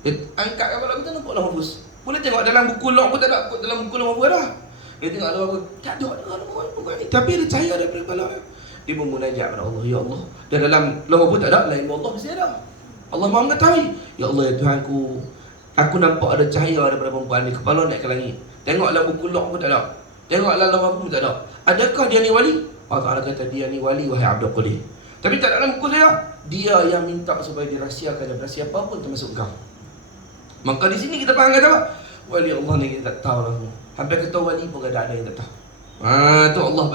Dia angkat kepala kita, nampak dalam mahfuz. Boleh tengok dalam buku log pun tak ada, dalam buku log mahfuz dah. Dia tengok dalam mahfuz, tak ada dalam buku ni. Tapi ada cahaya daripada kepala dia. Dia memunajat kepada Allah, ya Allah. Dan dalam log mahfuz tak ada, lain Allah mesti ada. Allah Maha mengetahui. Ya Allah, ya Tuhanku, aku nampak ada cahaya daripada perempuan ni, kepala naik ke langit. Tengok dalam buku log pun tak ada. Tengok dalam log mahfuz pun tak ada. Adakah dia ni wali? Allah Ta'ala kata dia ni wali, wahai Abdul Qadir. Tapi tak dalam buku saya. Dia yang minta supaya dirahsiakan daripada siapa pun termasuk kau. Maka di sini kita faham kata apa? Wali Allah ni kita tak tahu lah. Hampir kata wali pun ada yang tak tahu. Tu Allah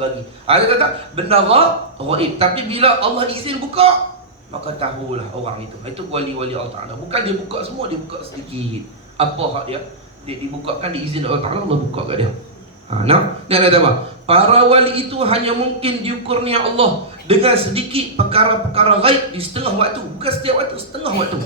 bagi. Dia kata benda ghaib. Tapi bila Allah izin buka, maka tahulah orang itu. Itu wali-wali Allah Ta'ala. Bukan dia buka semua, dia buka sedikit. Apa hak dia? Dia dibukakan, diizin Allah Ta'ala, Allah buka kat dia. Dia kata apa? Para wali itu hanya mungkin diukurnya Allah dengan sedikit perkara-perkara ghaib di setengah waktu. Bukan setiap waktu, setengah waktu.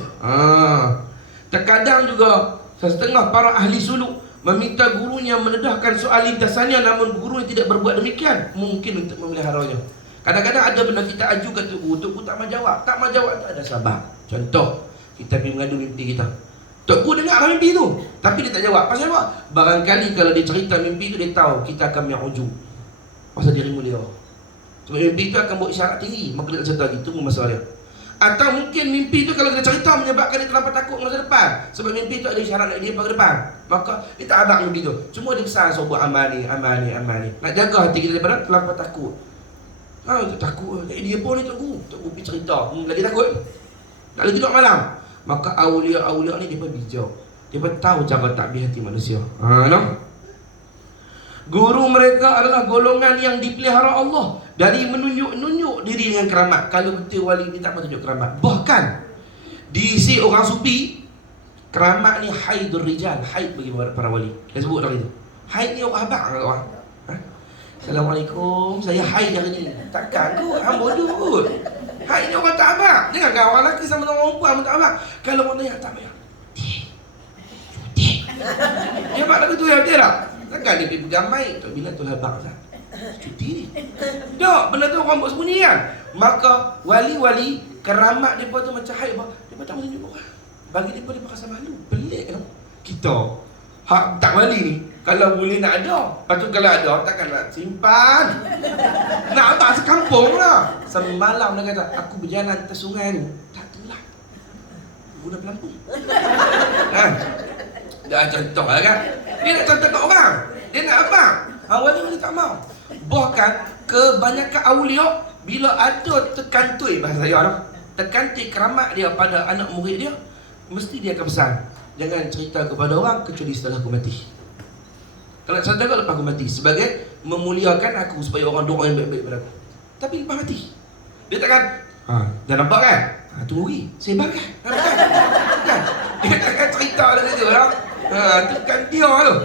Terkadang juga setengah para ahli suluk meminta gurunya menedahkan soal lintasannya, namun guru tidak berbuat demikian, mungkin untuk memeliharanya. Kadang-kadang ada benda kita ajukan Tok Guru tak mau jawab. Tak mau jawab tak ada sabar. Contoh, kita pergi mengadu mimpi kita. Tok Guru dengar mimpi tu, tapi dia tak jawab. Pasal apa? Barangkali kalau dia cerita mimpi tu, dia tahu kita akan mi'uju pasal dirimu dia. Sebab mimpi tu akan buat isyarat tinggi, maka dia tak cerita gitu pun masalah dia. Atau mungkin mimpi tu kalau kita cerita menyebabkan dia terlampau takut masa depan. Sebab mimpi tu ada isyarat nak dia ke depan. Maka dia tak ada mimpi tu. Cuma dia pesan suruh buat amal ni. Nak jaga hati kita daripada terlampau takut. Takut. Dia pun ni Tok Guru pergi cerita. Lagi takut. Tak lagi tidur malam. Maka awliya-awliya ni dia pun bijak. Dia pun tahu cara takbir hati manusia. Guru mereka adalah golongan yang dipelihara Allah dari menunjuk-nunjuk diri dengan keramat. Kalau betul wali ni tak mau tunjuk keramat. Bahkan diisi orang sufi, keramat ni haidur rijal, haid bagi para wali. Dia sebut dah itu. Haid ni orang abang kat orang. Assalamualaikum, saya haid hari ni. Takkan kot, hang bodoh kot. Haid ni orang tak abang. Jangan kau orang lelaki sama orang perempuan pun tak abang. Kalau orang tanya tak payah. Dia mak lagu tu ya dia tak? Takkan dia pergi pegang mic tu bila tu labang sah. Cuti ni. Tak, benda tu orang buat sembunyi kan. Maka wali-wali keramat depa tu macam haid apa? Depa tak tunjuk orang. Bagi depa rasa malu. Pelik kan? Kita hak tak wali ni kalau boleh nak ada. Lepas tu kalau ada takkan nak simpan. Nak tak sekampung lah. Semalam dia kata aku berjalan atas sungai tu. Tak telah. guna pelampung. Dah contoh lah kan. Dia nak contoh kat orang. Dia nak apa? Wali-wali tak mau. Bahkan kebanyakan awliya bila ada terkantui bahasa saya tu, terkantui keramat dia pada anak murid dia, mesti dia akan pesan, jangan cerita kepada orang kecuali setelah aku mati. Kalau cerita lepas aku mati, sebagai memuliakan aku supaya orang doa yang baik-baik pada aku. Tapi lepas mati, dia takkan dah nampak kan? Tunggu lagi, sebar kan? Kan? Dia takkan cerita dari situ lah. Tu kan dia tu.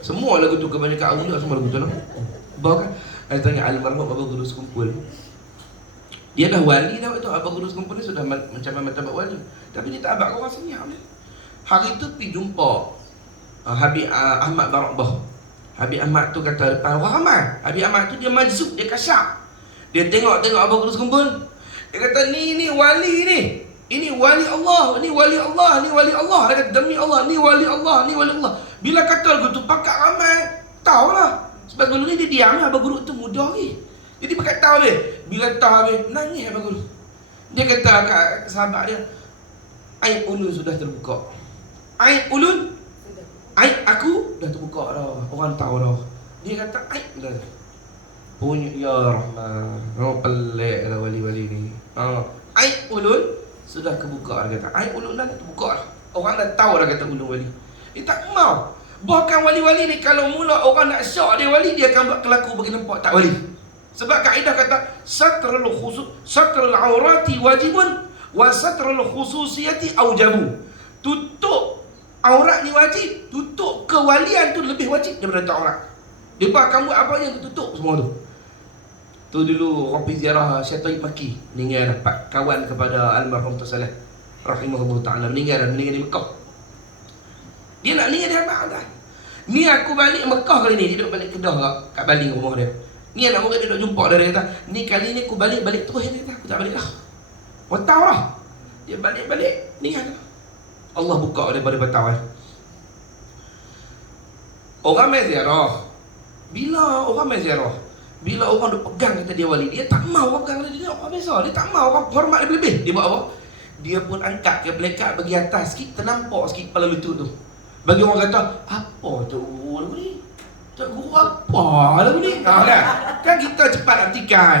Semua lagu tu kebanyakan awliya semua lagu tu lah. Bahkan saya tanya almarhum Abah Guru Sekumpul. Dia dah wali dah waktu Abah Guru Sekumpul ni sudah mencapai martabat wali. Tapi dia tak abad orang senyap ni. Hari tu pergi jumpa Habib Ahmad Barakbah. Habib Ahmad tu kata depan orang ramai. Habib Ahmad tu dia majzub, dia kasyak. Dia tengok-tengok Abah Guru Sekumpul. Dia kata ni wali ni. Ini wali Allah, ni wali Allah, ni wali Allah. Dia kata demi Allah, ni wali Allah, ni wali Allah. Bila kata lagu tu pakat ramai, tahulah. Sebab dulu ni dia diam, Abah Guru tu muda lagi. Jadi pakat tahu dia. Bila tahu habis, nangis Abah Guru. Dia kata kat sahabat dia, aib ulun sudah terbuka. Aib ulun, aib aku dah terbuka dah. Orang tahu dah. Dia kata aib dah. Punya ya Rahman. Pelik lah wali-wali ni. Aib ulun sudah kebuka. Dia kata aib ulun dah terbuka dah. Orang dah tahu dah kata ulun wali. Dia tak mau. Bahkan wali-wali ni kalau mula orang nak syak dia wali, dia akan buat kelaku bagi nampak tak wali. Sebab kaedah kata satrul aurati wajibun wa satrul khususiyati aujabu. Tutup aurat ni wajib, tutup kewalian tu lebih wajib daripada tutup aurat. Dia akan buat apa yang tutup semua tu. Tu dulu orang pergi ziarah Syekh Tayyib Maki, meninggal dapat kawan kepada almarhum Tersaleh rahimahullah taala, meninggal di Mekah. Dia nak ni dia abang dah. Ni aku balik Mekah kali ni, dia duduk balik Kedah kat Baling rumah dia. Ni anak murid dia duduk jumpa dia kata, ni kali ni aku balik terus dia kata, aku tak balik dah. Kau tahu lah. Dia balik ni kan. Allah buka daripada batang. Orang mai ziarah. Bila orang mai ziarah, bila orang duk pegang kata dia wali, dia tak mau orang pegang dia orang biasa, dia tak mau orang hormat lebih-lebih. Dia buat apa? Dia pun angkat ke pelekat bagi atas sikit, ternampak sikit kepala lutut tu. Bagi orang kata, apa tu lagu ni? Tok Guru apa lagu ni? Kan kita cepat nak petikan.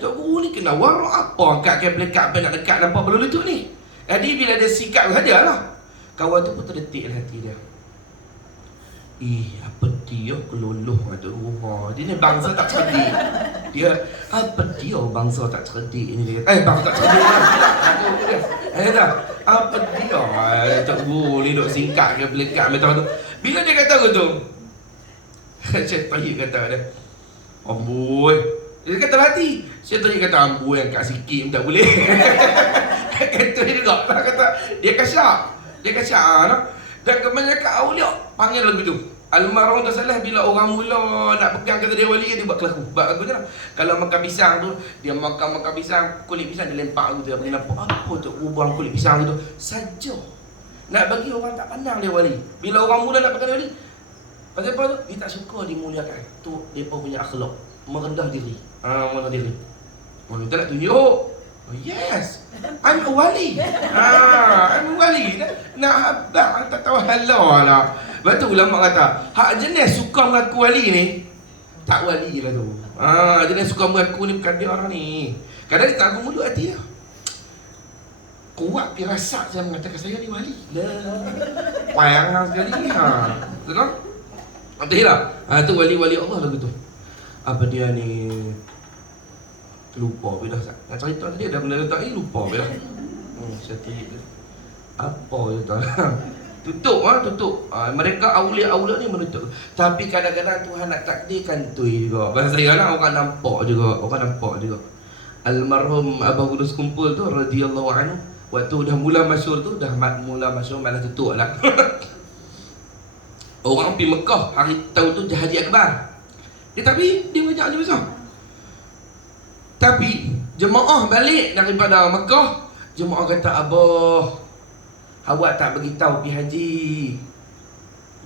Tok Guru ni kena warak apa angkat ke pelekat nak dekat nampak kepala lutut ni. Jadi bila dia sikap sajalah, kawan tu pun terdetik hati dia. Apa dia keluluh kata Guru. Dia ni bangsa tak cerdik. Dia apa dia bangsa tak cerdik ni dia. Bangsa tak cerdik. Dah. Apa dia? Tok Guru ni duk singkat ke pelekat macam tu. Bila dia kata gitu, Syekh Tayyib kata dia, amboi. Dia kata hati. Syekh Tayyib kata amboi angkat sikit tak boleh. Kata dia juga. Kata dia kasyak. Dan kebanyakan awliya panggil lagu tu. Almarhum Tersaleh bila orang mula nak pegang kata dia wali, dia buat kelaku. Buat lagu tu lah. Kalau makan pisang tu, dia makan pisang, kulit pisang dia lempak lagu tu. Dia bagi nampak apa tu ubang kulit pisang tu saja. Nak bagi orang tak pandang dia wali. Bila orang mula nak pegang dia wali, pasal apa tu? Dia tak suka dimuliakan. Tu depa punya akhlak, merendah diri. Merendah diri. Orang kita nak tunjuk, oh yes, I'm a wali. I'm a wali. Nak habaq tak tahu halau lah. Lepas tu ulama kata, hak jenis suka mengaku wali ni, tak wali lah tu. Jenis suka mengaku ni bukan dia orang ni. Kadang dia tak aku mulut hati dia. Kuat firasat saya mengatakan saya ni wali. Payang sekali. Betul tak? Betul tak? Tu wali-wali Allah lagu tu. Apa dia ni? Lupa bila nak cerita tadi dah benda tak ni lupa bila. Saya tadi apa dia tahu. Tutup. Mereka awliya-awliya ni menutup. Tapi kadang-kadang Tuhan nak takdirkan tu juga. Bahasa saya lah orang nampak juga. Almarhum Abah Guru Sekumpul tu radhiyallahu anhu, waktu dah mula masyhur tu, malah tutup lah. Orang pergi Mekah hari tahun tu Haji Akbar. Tapi dia banyak je besar. Tapi jemaah balik daripada Mekah, jemaah kata, Abah, awak tak beritahu pergi haji.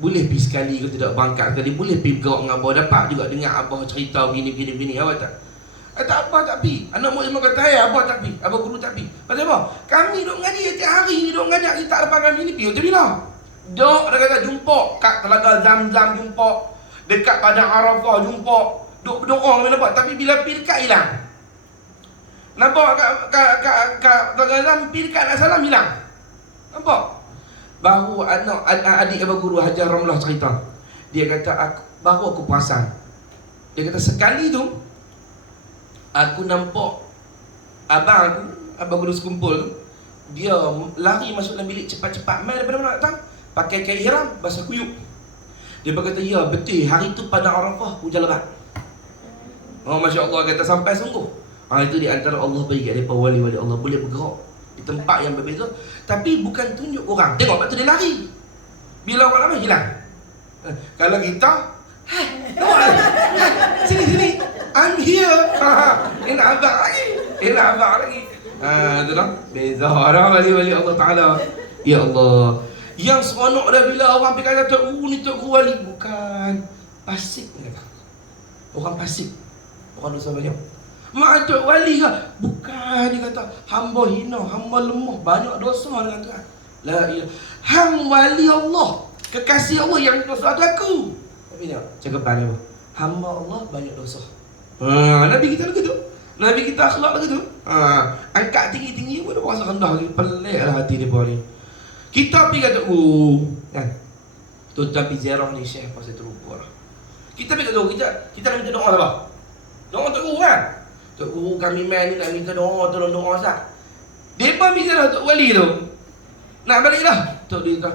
Boleh pergi sekali ke tidak berangkat sekali. Boleh pergi bergerak dengan Abah. Dapat juga dengar Abah cerita begini. Awak tak? Tak apa tak pi. Anak murid semua kata, "Hai, abah tak pi. Abah guru tak pi." Pasal apa? Kami duk ngaji setiap hari, duk ngajak kita depan kami ni pi. Macam bila? Dok dia kata jumpa kat Telaga Zam-Zam jumpa, dekat Padang Arafah jumpa, duk berdoa kami nampak. Tapi bila pi dekat hilang. Nampak kat Telaga Zam pi dekat nak salam hilang. Nampak? Baru adik abang guru Hajar Ramlah cerita. Dia kata baru aku perasan. Dia kata sekali tu aku nampak abang guru sekumpul tu, dia lari masuk dalam bilik cepat-cepat, mai daripada mana datang, pakai kain ihram, basah kuyup. Dia berkata, ya betul, hari tu pada Arafah hujan lebat. Oh Masya Allah, kata sampai sungguh. Itu di antara Allah bagi kat mereka wali-wali Allah, boleh bergerak di tempat yang berbeza. Tapi bukan tunjuk orang. Tengok waktu dia lari, bila orang lama hilang. Kalau kita sini I'm here. Ini abang lagi. Tu lah. Beza orang wali-wali Allah Ta'ala. Ya Allah. Yang seronok dah bila orang pergi kata, ni Tok Guru wali. Bukan. Pasik ni kata. Orang pasik. Orang dosa banyak. Mak Tok wali ke? Bukan, dia kata. Hamba hina, hamba lemah. Banyak dosa dengan Tuhan. La ilah. Hang wali Allah. Kekasih Allah yang dosa tu aku. Tapi tengok, cakapan dia apa? Hamba Allah banyak dosa. Nabi kita begitu. Nabi kita akhlak begitu. Angkat tinggi-tinggi pun dia rasa rendah lagi. Pelik lah hati dia ni. Kita pergi kata, kan? Tuan-tuan pergi ziarah ni Syekh pasal terlupa lah. Kita pergi kata, kita nak minta doa apa? Doa Tok Guru kan? Tok Guru kami main ni nak minta doa, tolong doa Ustaz. Mereka pergi ziarah Tok Wali tu. Nak balik lah. Tok dia kata,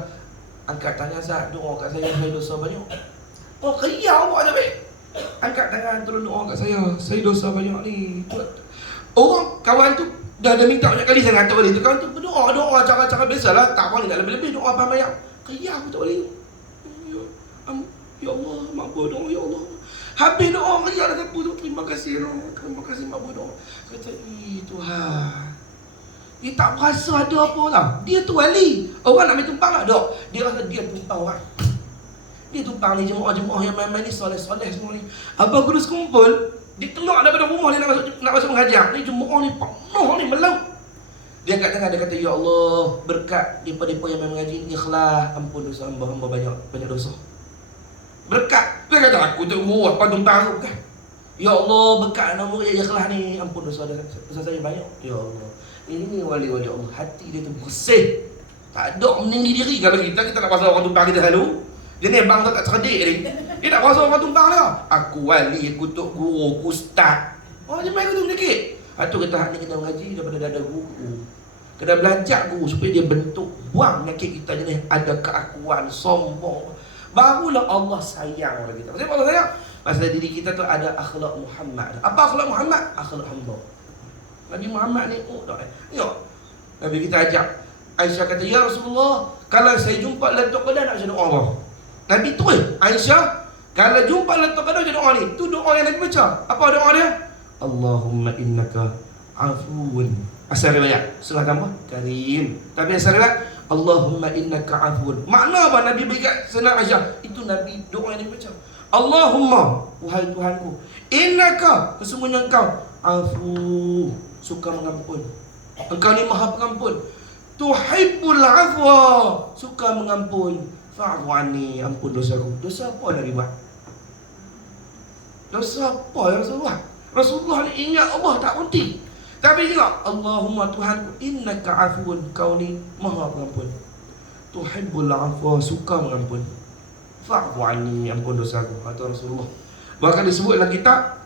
angkat tangan Ustaz, doa kat saya dosa banyak. Oh, kerja awak je weh. Angkat tangan, tolong doa kat saya dosa banyak ni. Orang kawan tu dah minta banyak kali saya kata Wali tu. Kawan tu berdoa cara-cara biasalah, tak boleh nak lebih-lebih doa apa banyak. Kerja aku tak boleh. Ya Allah, makbul doa ya Allah. Habis doa kerja dah kata tu, terima kasih makbul doa. Kata, Tuhan. Dia tak berasa ada apa tau. Dia tu wali. Orang nak main tumpang tak? Dok. Dia rasa dia tumpang orang. Dia tumpang ni jemaah-jemaah yang main-main ni soleh-soleh semua ni. Abang guru sekumpul, dia keluar daripada rumah dia nak masuk mengajar. Ni jemaah ni penuh ni melaut. Dia angkat tangan, dia kata, ya Allah, berkat depa-depa yang main mengaji ni ikhlas, ampun dosa hamba banyak dosa. Berkat. Dia kata, aku tak guru apa tumpang aku kan. Ya Allah, berkat nama yang ikhlas ni, ampun dosa saya banyak. Ya Allah. Ini wali-wali Allah, hati dia tu bersih. Tak ada meninggi diri. Kalau kita nak pasal orang tumpang kita selalu. Dia ni bang tak cerdik ni. Dia tak pasal orang tumpang dia. Aku wali, aku Tok Guru, aku ustaz. Macam mana aku tu sedikit. Itu kata hak ni kena mengaji daripada dada guru. Kena belajar guru supaya dia bentuk. Buang penyakit kita jenis ada keakuan, sombong. Barulah Allah sayang orang kita. Pasal apa Allah sayang? Pasal diri kita tu ada akhlak Muhammad. Apa akhlak Muhammad? Akhlak hamba. Nabi Muhammad ni, tengok. Nabi kita ajak. Aisyah kata, ya Rasulullah, kalau saya jumpa Lailatul Qadar nak doa apa? Nabi tu Aisyah, kalau jumpa Lailatul Qadar macam doa ni. Tu doa yang Nabi baca. Apa doa dia? Allahumma innaka afuun. Asal riwayat, surah tambah Karim. Tapi asal riwayat, Allahumma innaka afuun. Makna apa Nabi bagi kat Sayyidah Aisyah? Itu Nabi doa yang Nabi baca. Allahumma, wahai Tuhanku, innaka, sesungguhnya engkau afu, suka mengampun. Engkau ni maha pengampun. Tuhibbul afwa, suka mengampun. Fa'fu anni, ampun dosaku. Dosa apa Nabi buat? Dosa apa yang Rasulullah? Rasulullah ni ingat Allah tak berhenti. Tapi tengok, Allahumma Tuhanku, innaka afuun, kau ni maha pengampun. Tuhibbul afwa, suka mengampun. Fa'fu anni, ampun dosaku. Kata Rasulullah. Bahkan disebut dalam kitab,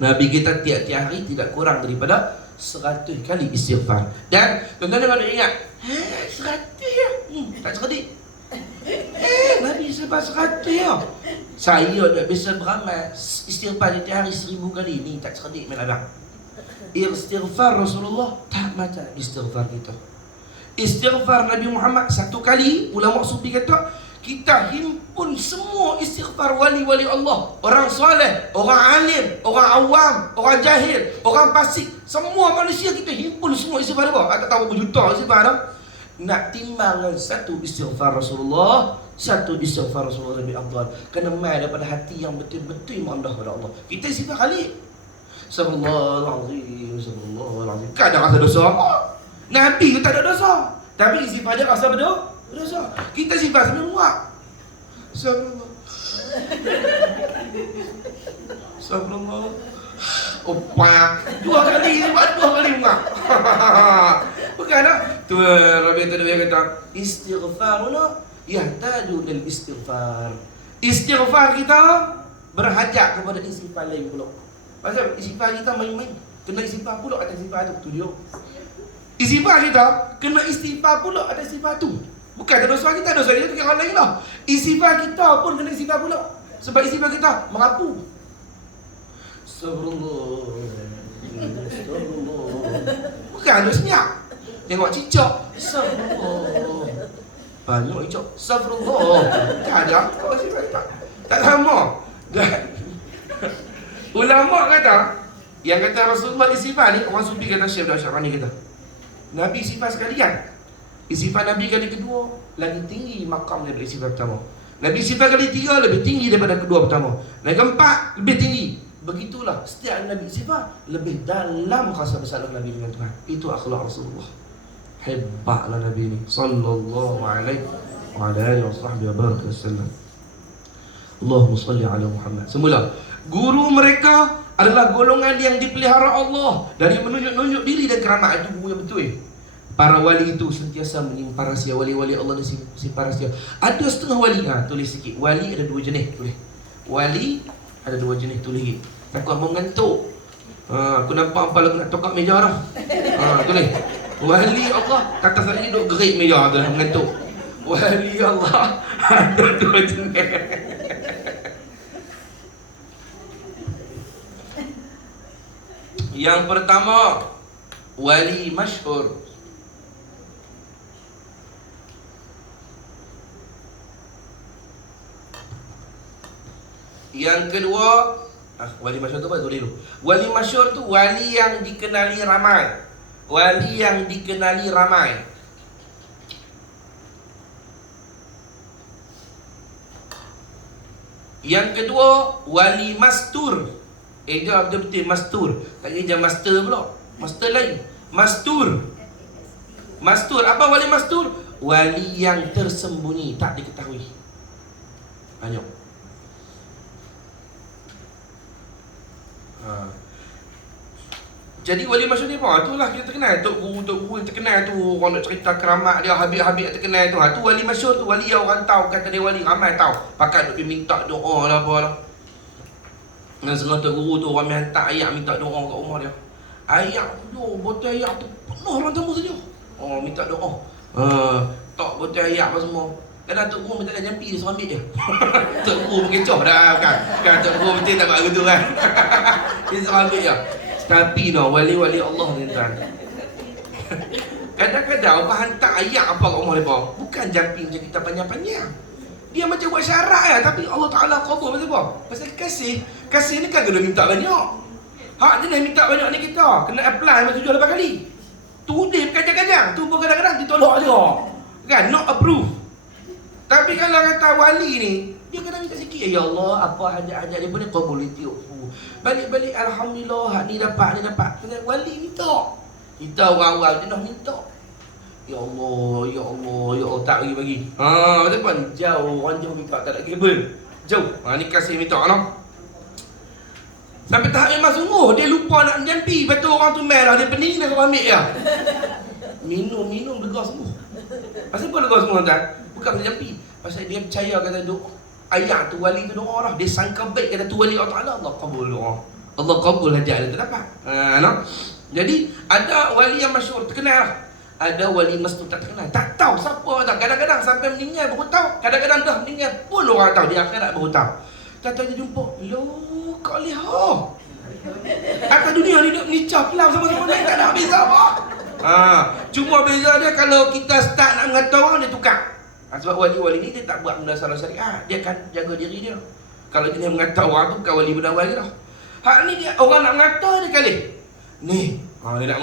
Nabi kita tiap-tiap hari tidak kurang daripada 100 kali istighfar. Dan tuan-tuan jangan ingat, 100 ya? Tak cerdik. Nabi sebab 100 ya. Saya tak biasa beramal istighfar tiap hari 1000 kali. Ni tak cerdik main abang. Istighfar Rasulullah tak macam istighfar kita. Istighfar Nabi Muhammad 1 kali, ulama sufi kata, kita himpun semua istighfar wali-wali Allah. Orang soleh, orang alim, orang awam, orang jahil, orang fasik. Semua manusia kita himpun semua istighfar apa? Tak tahu berapa juta istighfar dah. Nak timbang satu istighfar Rasulullah, satu istighfar Rasulullah lebih afdal. Kena mai daripada hati yang betul-betul merendah kepada Allah. Kita istighfar kali. Astagfirullahalazim, astagfirullahalazim. Kan ada rasa dosa apa? Nabi tu tak ada dosa, tapi istighfar dia rasa berdosa. Kita istighfar sambil muak. Astagfirullah. Astagfirullah. Opak. 2 kali sebab 2 kali muak. Bukan tak? Tu Rabi tadi dia kata, istighfaruna yahtaju lil istighfar. Istighfar kita berhajat kepada istighfar lain pula. Pasal istighfar kita main-main, kena istighfar pula atas istighfar tu dia. Istighfar kita kena istighfar pula atas istighfar tu. Bukan ada dosa kita, dosa dia tu kira lain lah. Istighfar kita pun kena istighfar pula. Sebab istighfar kita merapu. Astagfirullah. Bukan ada senyap. Tengok cicak. Astagfirullah. Banyak cicak. Astagfirullah. Tak ada. Tak sama. Dan ulama kata, yang kata Rasulullah istighfar ni, orang sufi kata, Syekh Abdul Syarani kata, Nabi istighfar sekalian. Istighfar Nabi kali kedua lagi tinggi makam daripada istighfar pertama. Nabi istighfar kali 3 lebih tinggi daripada kedua pertama. Lagi keempat lebih tinggi. Begitulah setiap Nabi istighfar lebih dalam rasa bersalah Nabi dengan Tuhan. Itu akhlak Rasulullah. Hebatlah Nabi ni sallallahu alaihi wa alihi wasallam. Allahumma salli ala Muhammad. Semula guru mereka adalah golongan yang dipelihara Allah dari menunjuk-nunjuk diri dan keramat. Itu guru yang betul. Para wali itu sentiasa menyimpan rahsia. Wali-wali Allah ni simpan rahsia. Ada setengah wali, tulis sikit. Wali ada 2 jenis, tulis. Wali ada 2 jenis, tulis sikit. Takut mau ngantuk. Aku nampak apa lagu nak tokak meja dah. Tulis. Wali Allah kata saya duduk gerik meja tu mengantuk. Wali Allah ada 2 jenis. Yang pertama, wali masyhur. Yang kedua, wali masyhur tu apa? Tulis dulu. Wali masyhur tu wali yang dikenali ramai. Wali yang dikenali ramai. Yang kedua, wali mastur. Dia betul-betul mastur. Tak kira master pula. Master lain. Mastur. Mastur. Apa wali mastur? Wali yang tersembunyi, tak diketahui. Banyak. Jadi wali masyhur ni apa? Itulah kita terkenal. Tok guru yang terkenal tu, orang nak cerita keramat dia, habib-habib yang terkenal tu. Tu wali masyhur tu, wali yang orang tahu, kata dia wali ramai tahu. Pakat duk minta doa lah apa lah. Dan setengah tok guru tu orang hantar ayat minta doa kat rumah dia. Ayat tu, botol ayat tu penuh orang tamu saja. Oh, minta doa. Tak botol ayat apa semua. Kadang tok guru minta dia jampi dia suruh ambil je. Tok guru mengecoh dah kan. Kan tok guru betul tak buat gitu kan. Dia suruh ambil je. Tapi wali-wali Allah ni tuan. Kadang-kadang apa hantar ayat apa kat rumah mereka. Bukan jampi macam kita panjang-panjang. Dia macam buat syarat ya, tapi Allah Ta'ala qabul. Pasal apa? Pasal kasih. Kasih ni kan kena minta banyak. Hak dia dah minta banyak ni kita kena apply 7-8 kali. Tu dia kadang-kadang, tu pun kadang-kadang ditolak je. Kan? Not approve. Tapi kalau kata wali ni, dia kadang minta sikit. Ya Allah, apa hajat-hajat dia pun dia qabul itu. Balik-balik alhamdulillah, hak ni dapat, ni dapat. Pasal wali minta. Kita orang-orang dia dah minta. Ya Allah, ya Allah, ya Allah, tak bagi. Macam mana? Jauh, orang jauh minta, tak ada kabel. Jauh. Ni kasih minta lah. Sampai tahap memang sungguh, dia lupa nak menjampi. Betul orang tu merah, dia pening, dia ambil ya. Minum, lega semua. Pasal apa lega semua tuan? Bukan menjampi. Pasal dia percaya kata doa. Ayat tu, wali tu doa lah. Dia sangka baik kata tu wali Allah Ta'ala. Allah kabul doa. Allah kabul hajat dia terdapat. Jadi, ada wali yang masyhur, terkenal lah. Ada wali mastur tak terkenal, tak tahu siapa tak. Kadang-kadang sampai meninggal baru tahu. Kadang-kadang dah meninggal pun orang tahu. Dia akhirat baru tahu. Kata dia jumpa, loh, Kak Liha. Atas dunia ni duduk menicah pelau sama-sama ni, tak ada beza apa. Cuma beza dia kalau kita start nak mengata orang, dia tukar. Sebab wali-wali ni dia tak buat benda salah syariat. Dia akan jaga diri dia. Kalau dia mengata orang tu, bukan wali berdawal lagi dah. Hak ni dia, orang nak mengata dia kali. Ni, dia nak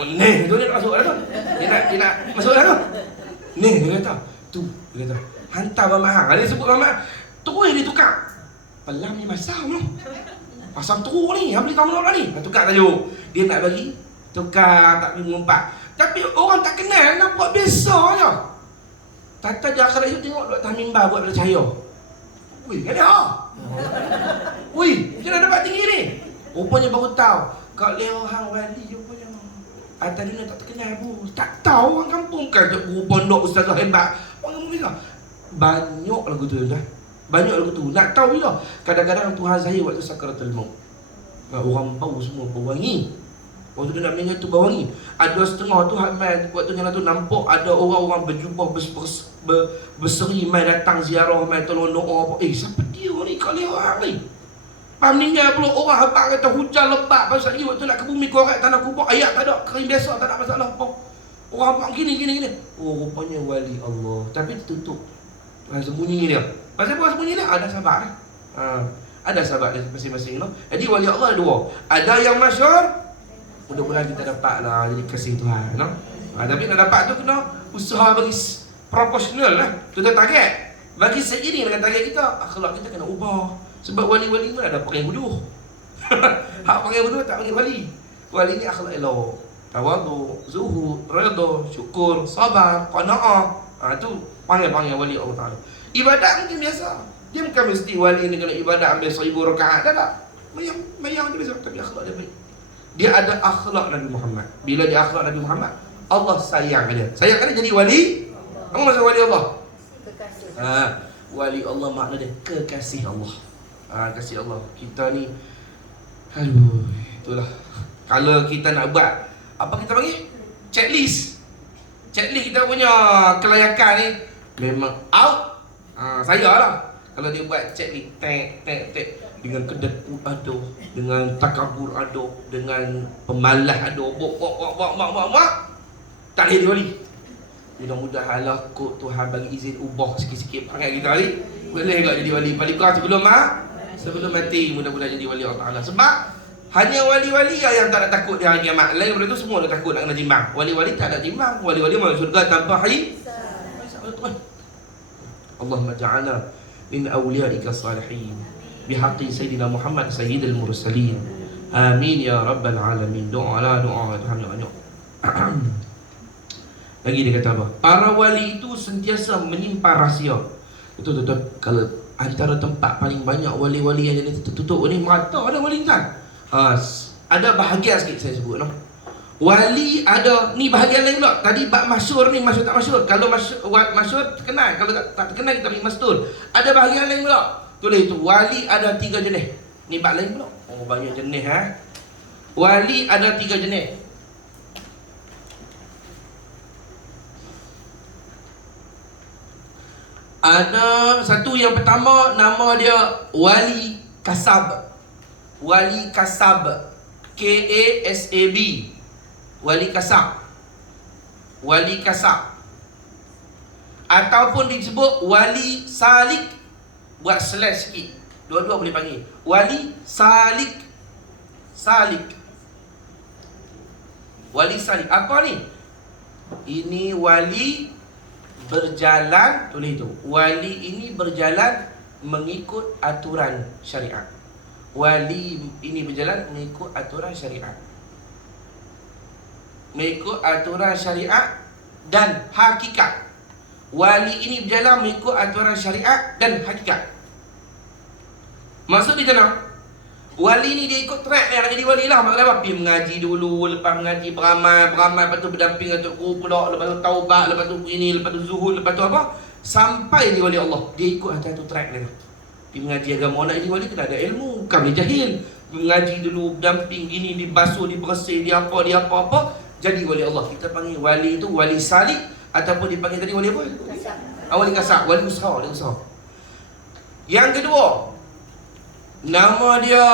tu dia nak masuk dah tu. Dia nak masuk dah tu. Ni dia kata, tu dia kata, hantar Abang Mahang. Dia sebut Abang Mahang. Terus dia tukar. Pelam ni masam tu. pasang teruk ni, hang beli tamu orang ni. Tukar tajuk. Dia nak bagi tukar tak mengumpat. Tapi orang tak kenal, nampak biasa je. Tata di akhirat itu tengok Dr. Mimbar buat pada cahaya. Ui, kan dia? Ui, macam mana dapat tinggi ni? Rupanya baru tahu. Kau leo hang wali rupanya. Atas dunia tak terkenal pun. Tak tahu orang kampung kan guru pondok ustazah hebat. Orang kampung bilang banyak lagu tu dah. Banyak lagu tu. Nak tahu bila? Kadang-kadang Tuhan saya waktu sakaratul maut. Orang bau semua bau wangi. Waktu dia nak meninggal tu bau wangi. Ada setengah tu Hamad waktu nyala tu nampak ada orang-orang berjubah berseri mai datang ziarah mai tolong doa apa. Siapa dia ni kau lihat orang ni? Pam meninggal pula orang habaq kata hujan lebat pasal lagi waktu nak ke bumi korek tanah kubur ayat tak ada kering biasa tak ada masalah apa. Orang habaq gini. Rupanya wali Allah tapi tertutup. Sembunyi dia. Pasal apa sembunyi dia? Ada sahabat ni. Ada sahabat dia masing-masing no. Jadi wali Allah ada dua. Ada yang masyhur. Mudah-mudahan kita dapat lah jadi kasih Tuhan no? Tapi nak dapat tu kena usaha bagi proporsional lah. Kita target bagi seiring dengan target kita, akhlak kita kena ubah. Sebab wali-wali pun ada pakai wuduh. Hak pakai wuduh tak panggil wali. Wali ni akhlak elok, tawadhu, zuhud, redha, syukur, sabar, qanaah. Tu panggil wali Allah Taala. Ibadat mungkin biasa. Dia bukan mesti wali ni kena ibadat ambil 1000 rakaat. Tak. Mayang dia biasa tapi akhlak dia baik. Dia ada akhlak Nabi Muhammad. Bila dia akhlak Nabi Muhammad, Allah sayang dia. Sayang dia jadi wali. Apa maksud wali Allah? Kekasih. Wali Allah makna dia kekasih Allah. Kasih Allah. Kita ni aduh, itulah. Kalau kita nak buat apa kita panggil? Checklist. Checklist kita punya kelayakan ni memang out. Saya lah. Kalau dia buat checklist tek dengan kedekut ada, dengan takabur ada, dengan pemalas ada, bok tak boleh dia wali. Mudah-mudahan lah kot Tuhan bagi izin ubah sikit-sikit perangai kita ni. Boleh tak jadi wali? Paling kurang sebelum mati mudah-mudahan jadi wali Allah Ta'ala. Sebab hanya wali-wali yang tak ada takut di hari kiamat. Lain daripada tu semua dah takut nak kena timbang. Wali-wali tak ada timbang. Wali-wali masuk surga tanpa hisab. Allahumma ja'alna min awliyaika salihin bihaqqi Sayyidina Muhammad Sayyidil Mursalin. Amin ya Rabbal Alamin. Doa Tuhan banyak. Lagi dia kata apa? Para wali itu sentiasa menyimpan rahsia. Betul. Kalau antara tempat paling banyak wali-wali yang jadi tertutup ni mata ada wali kan? Ada bahagian sikit saya sebut no? Wali ada ni bahagian lain pula. Tadi bab masyhur ni masyhur tak masyhur. Kalau masyhur terkenal, kalau tak terkenal kita ambil mastul. Ada bahagian lain pula. Tulis itu wali ada 3 jenis. Ni bab lain pula. Banyak jenis Wali ada 3 jenis. Ada satu yang pertama nama dia wali kasab. Wali kasab. Kasab. Wali kasab. Wali kasab. Ataupun disebut wali salik. Buat slash sikit. Dua-dua boleh panggil. Wali salik. Salik. Wali salik. Apa ni? Ini wali berjalan, tulis itu. Wali ini berjalan mengikut aturan syariat. Wali ini berjalan mengikut aturan syariat. Mengikut aturan syariat dan hakikat. Wali ini berjalan mengikut aturan syariat dan hakikat. Maksud dia nak wali ni dia ikut track dia nak jadi wali lah. Maksudnya apa? Pergi mengaji dulu, lepas mengaji beramal, lepas tu berdamping dengan Tok Guru pula, lepas tu taubat, lepas tu ini, lepas tu zuhud, lepas tu apa? Sampai dia wali Allah. Dia ikut antara tu track dia. Pergi mengaji agama, nak jadi wali kena ada ilmu, bukan boleh jahil. Mengaji dulu, berdamping gini, dibasuh, dibersih, dia apa. Jadi wali Allah. Kita panggil wali itu wali salik ataupun dipanggil tadi wali apa? Wali kasab, wali usaha, dia usaha. Yang kedua, nama dia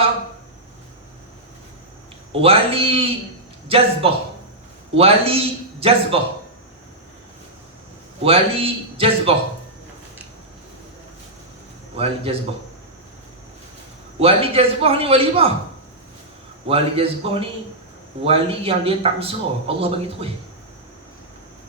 wali jazbah. Wali jazbah. Wali jazbah. Wali jazbah. Wali jazbah ni wali apa? Wali jazbah ni wali yang dia tak usaha, Allah bagi terus.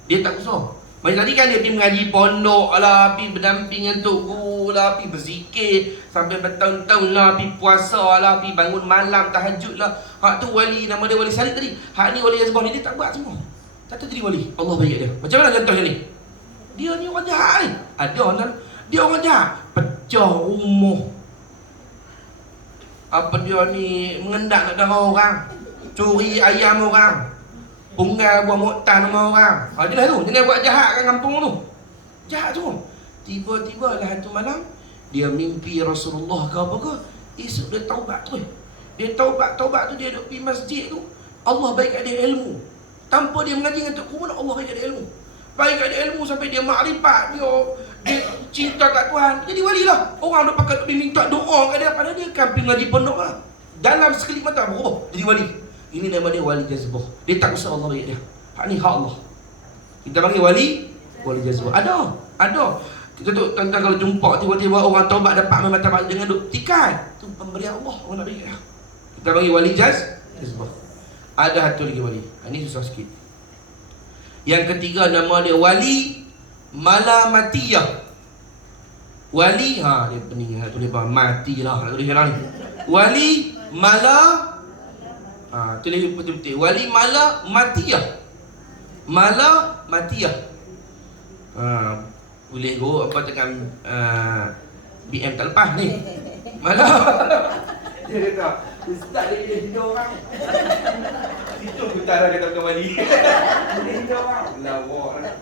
Dia tak usaha. Macam tadi kan dia pergi mengaji pondok lah, pergi berdamping dengan Tok Guru lah, pergi berzikir sampai bertahun-tahun lah, pergi puasa lah, pergi bangun malam, tahajud lah. Hak tu wali, nama dia wali salib tadi. Hak ni wali jazbah ni, dia tak buat semua. Tak tahu jadi wali. Allah bagi dia. Macam mana contohnya ni? Dia ni orang jahat ni. Dia orang jahat. Pecah rumah. Apa dia ni, mengendak nak darah orang. Curi ayam orang. Punggal buah moktan rumah orang. Jelas tu, jangan buat jahat kat kampung tu. Jahat tu. Tiba-tiba lah satu malam, dia mimpi Rasulullah ke apa ke. Esok dia taubat tu. Dia taubat tu, dia duduk pergi masjid tu. Allah bagi kat dia ilmu. Tanpa dia mengaji dengan Tok Guru, Allah bagi kat dia ilmu. Bagi kat dia ilmu sampai dia makrifat, dia cinta kat Tuhan. Jadi wali lah. Orang duk pakai dia minta doa kat dia, padahal dia kan pergi ngaji pondok lah. Dalam sekelip mata berubah jadi wali. Ini nama dia wali jazbah. Dia tak usah Allah bagi dia. Hak ni hak Allah. Kita panggil wali jazbah. Ada. Kita tu tuan-tuan kalau jumpa tiba-tiba orang taubat dapat martabat dengan duk tikai. Tu pemberian Allah orang nak bagi dia. Kita panggil wali jazbah. Ada satu lagi wali. Ini susah sikit. Yang ketiga nama dia wali malamatiyah. Wali dia pening tulis apa matilah nak tulis ni. Wali tulis betul-betul. Wali malamatiyah. Malamatiyah. Boleh go apa tekan BM tak lepas ni. Dia kata ustaz dia hidup orang. Itu utara kata Tuan Wali. Dia hidup orang. Lawak lah.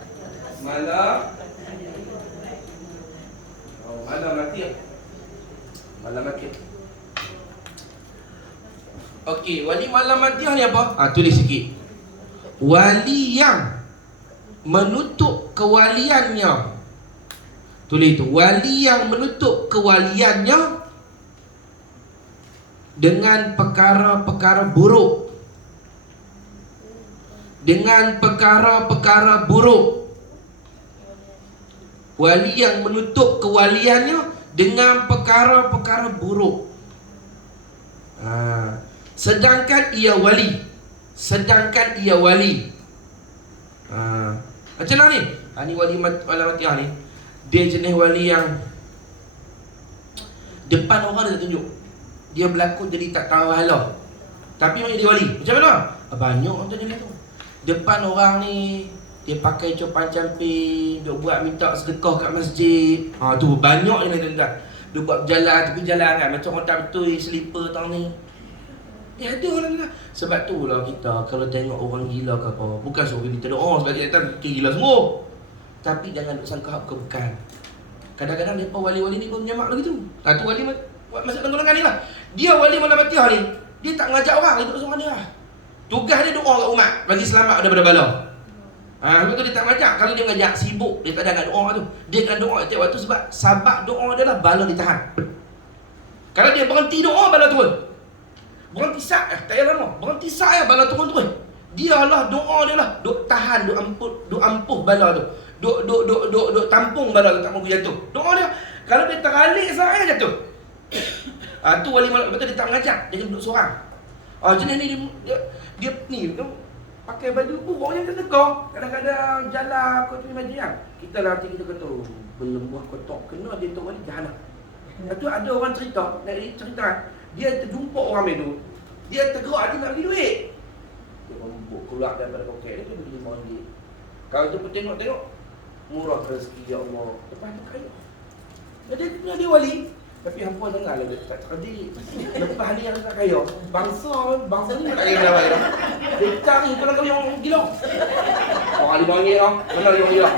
Malamatiyah. Okey, wali malamatiyah ni apa? Tulis sikit. Wali yang menutup kewaliannya. Tulis itu. Wali yang menutup kewaliannya dengan perkara-perkara buruk. Dengan perkara-perkara buruk. Wali yang menutup kewaliannya dengan perkara-perkara buruk. Sedangkan ia wali. Macam mana ni? Ni wali malamatiyah ni. Dia jenis wali yang depan orang dia tak tunjuk. Dia berlaku jadi tak tahu halah. Tapi macam dia wali. Macam mana? Banyak orang jenis tu. Depan orang ni dia pakai copan camping, dia buat minta sedekah kat masjid. Tu banyak je tuan-tuan. Dia buat berjalan tepi jalan kan, macam orang tak betul selipar tahun ni. Dia ada orang lah. Sebab tu lah kita kalau tengok orang gila ke apa, bukan suruh kita doa sebab kita datang gila semua. Tapi jangan duk sangka bukan. Kadang-kadang mereka wali-wali ni pun menyamak begitu. Tu wali buat masuk dalam golongan ni lah. Dia wali malamatiyah ni, dia tak ngajak orang hidup bersama dia lah. Tugas dia doa kat umat bagi selamat daripada bala. Lepas tu dia tak ngajak. Kalau dia ngajak sibuk, dia tak ada nak doa tu. Dia akan doa setiap waktu sebab doa dia lah bala ditahan. Kalau dia berhenti doa, bala turun. Berhenti sah, tak payah lama. Berhenti sah bala turun. Dia lah doa dia lah. Duk tahan, duk ampuh bala tu. Duk tampung bala tu tak mahu jatuh. Doa dia. Kalau dia teralik sah jatuh. Tu wali malam. Betul dia tak mengajak. Dia duduk seorang. Jenis ni dia ni tu pakai baju buruk yang sedekah. Kadang-kadang jalan kau tu imagine. Kita lah hati kita kata berlembuah kotak kena dia tok wali jahanam. Lepas tu ada orang cerita, dia terjumpa orang tu. Dia tergerak dia nak bagi duit. Dia rembuk keluar daripada poket dia beli RM5. Kalau tu pun tengok murah rezeki ya Allah. Lepas tu kaya. Dia wali. Tapi hampa janganlah dia tak cerdik. Lepas ni yang tak kaya. Bangsa ni tak kaya berapa dah. Dia cari kalau kau yang gila. RM5 dah. Mana RM5 dah?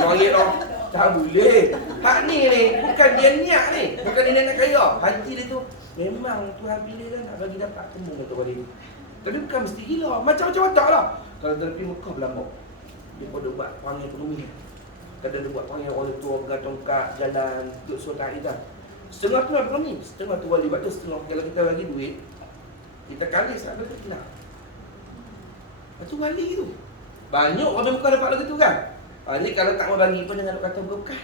RM5 dah. Tak boleh. Hak ni bukan dia niat ni. Bukan dia nak kaya. Hati dia tu memang Tuhan pilih kan nak bagi dapat temu kata wali ni. Tapi bukan mesti gila. Macam-macam watak lah. Kalau dia pergi Mekah berlambak. Dia pun buat perangai ekonomi. Kadang dia buat perangai orang tua pegang tongkat jalan duduk surat Aidah. Setengah tu apa ni? Setengah tu wali. Lepas tu setengah kalau kita bagi duit, kita kalis tak ada kena. Lepas tu wali tu. Banyak orang bukan dapat lagu tu kan? Ni kalau tak mau bagi pun jangan kata bukan.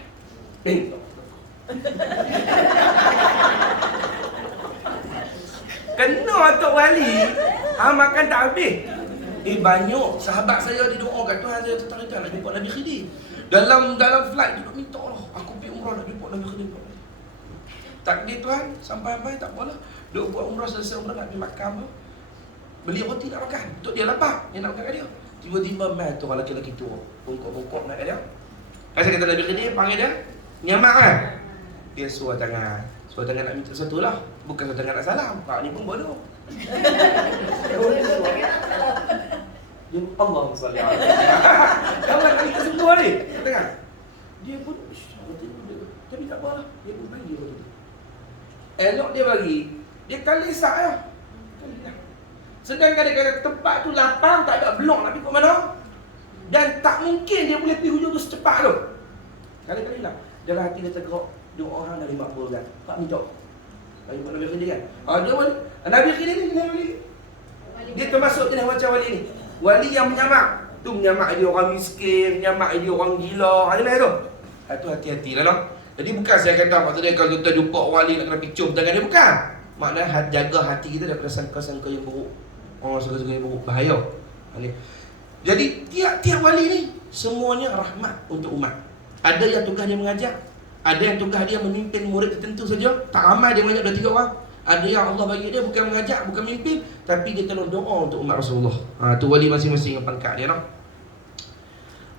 Kena atuk wali. Makan tak habis. Banyak sahabat saya didoa kat Tuhan saya tentang nak jumpa Nabi Khidir. Dalam flight duduk minta lah. Aku pergi umrah nak jumpa Nabi Khidir. takdir Tuhan, sampai-sampai tak apalah. Duk buat umrah, selesai umrah nak pergi makan tu. Beli roti nak makan. Untuk dia lapar, dia nak makan kat dia. Tiba-tiba mai tu orang lelaki tu bongkok-bongkok nak kat dia. Saya kata Nabi Khidir panggil dia, nyamak kan? Dia suruh tangan nak minta satu lah. Bukan suruh tangan nak salam. Pak ni pun bodoh. Dia Allah salli alaihi. Kawan kita semua ni. Tengok. Dia pun tapi tak apalah. Dia pun bagi waktu tu. Elok dia bagi. Dia kali sak lah. Sedangkan dia kata tempat tu lapang, tak ada blok nak pergi ke mana. Dan tak mungkin dia boleh pergi hujung tu secepat tu. Kali-kali lah. Dalam hati dia tergerak. Dua orang dari makbul kan. Tak minta. Bagi buat Nabi Khidir kan. Dia wali. Nabi Khidir ni jenis wali. Dia termasuk jenis macam wali ni. Wali yang menyamak. Tu menyamak dia orang miskin, menyamak dia orang gila. Ada lah tu. Itu hati-hati lah no? Jadi bukan saya kata maksudnya kalau kita jumpa wali nak kena picum tangan dia, bukan. Maknanya jaga hati kita daripada sangka-sangka yang buruk. Orang sangka-sangka yang buruk. Bahaya. Jadi tiap-tiap wali ni semuanya rahmat untuk umat. Ada yang tugas dia mengajar, ada yang tugas dia memimpin murid tertentu saja. Tak ramai dia banyak 2-3 orang. Ada yang Allah bagi dia bukan mengajar, bukan memimpin, tapi dia tolong doa untuk umat Rasulullah. Tu wali masing-masing yang pangkat dia no.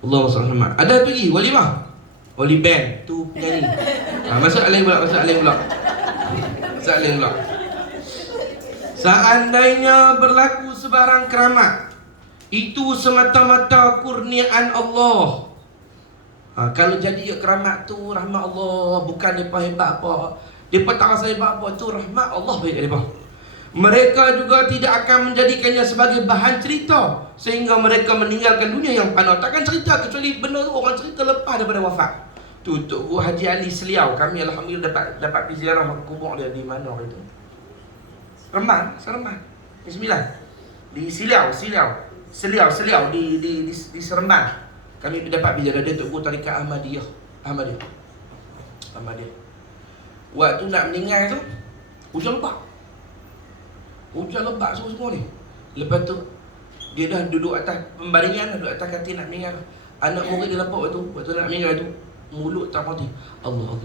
Allahumma salli alaihi. Ada lagi wali mah? Wali band tu penyanyi. Masuk alim pula. Seandainya berlaku sebarang keramat, itu semata-mata kurniaan Allah. Kalau jadi keramat tu rahmat Allah, bukan depa hebat apa. Depa tak rasa hebat apa, tu rahmat Allah bagi depa. Mereka juga tidak akan menjadikannya sebagai bahan cerita sehingga mereka meninggalkan dunia yang fana. Takkan cerita kecuali benda tu orang cerita lepas daripada wafat. Tu Tok Guru Haji Ali Seliau, kami alhamdulillah dapat pergi ziarah kubur dia di mana itu. Rembang. Bismillah. Di Seliau di Seremban. Kami dapat pergi ziarah dia Tok Guru Tarikat Ahmadiyah. Waktu nak meninggal tu hujan lebat semua ni. Lepas tu dia dah duduk atas pembaringan, duduk atas katil nak meninggal. Anak murid dia nampak waktu nak meninggal tu, mulut tak mati. Allah.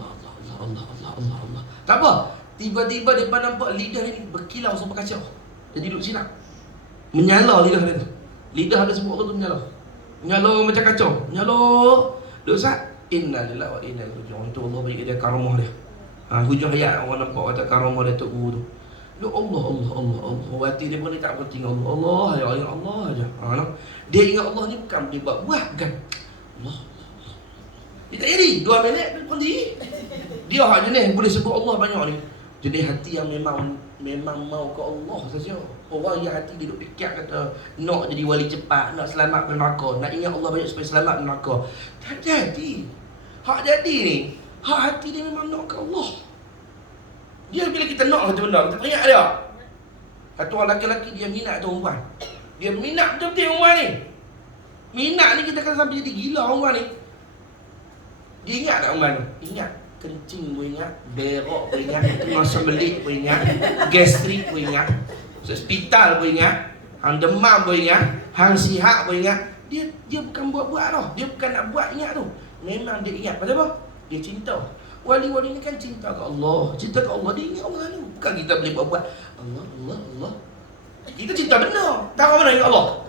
Tak apa. Tiba-tiba depa nampak lidah ni berkilau sampai kacau. Dia duduk sini. Menyala lidah dia tu. Lidah dia sebut tu menyala. Menyala macam kacau. Menyala. Duk sat. Innalillahi wa inna ilaihi raji'un. Tu Allah bagi dia karamah dia. Hujung hayat orang nampak kata karamah dia Tok Guru tu. Lu Allah. Hati dia pun tak penting Allah aja. Dia ingat Allah ni bukan dia buat bukan. Allah. Dia tak jadi 2 minit dia berhenti. Dia hak jenis boleh sebut Allah banyak ni. Jenis hati yang memang mau ke Allah saja. Orang yang hati dia duk fikir kata nak jadi wali cepat, nak selamat dari neraka, nak ingat Allah banyak supaya selamat dari neraka. Tak jadi. Hak jadi ni, hak hati dia memang nak ke Allah. Dia bila kita nak satu benda, kita teringat dia. Satu orang lelaki dia minat tu perempuan. Dia minat betul-betul perempuan ni. Minat ni kita akan sampai jadi gila perempuan ni. Dia ingat tak perempuan ni? Ingat. Kencing pun ingat, berok pun ingat, masa belik pun ingat, gastrik pun ingat, hospital pun ingat, hang demam pun ingat, hang sihat pun ingat. Dia bukan buat-buat tau. Dia bukan nak buat ingat tu. Memang dia ingat. Pasal apa? Dia cinta. Wali-wali ni kan cinta ke Allah. Cinta ke Allah, dia ingat Allah tu. Bukan kita boleh buat-buat Allah. Kita cinta benar. Tahu mana ingat Allah?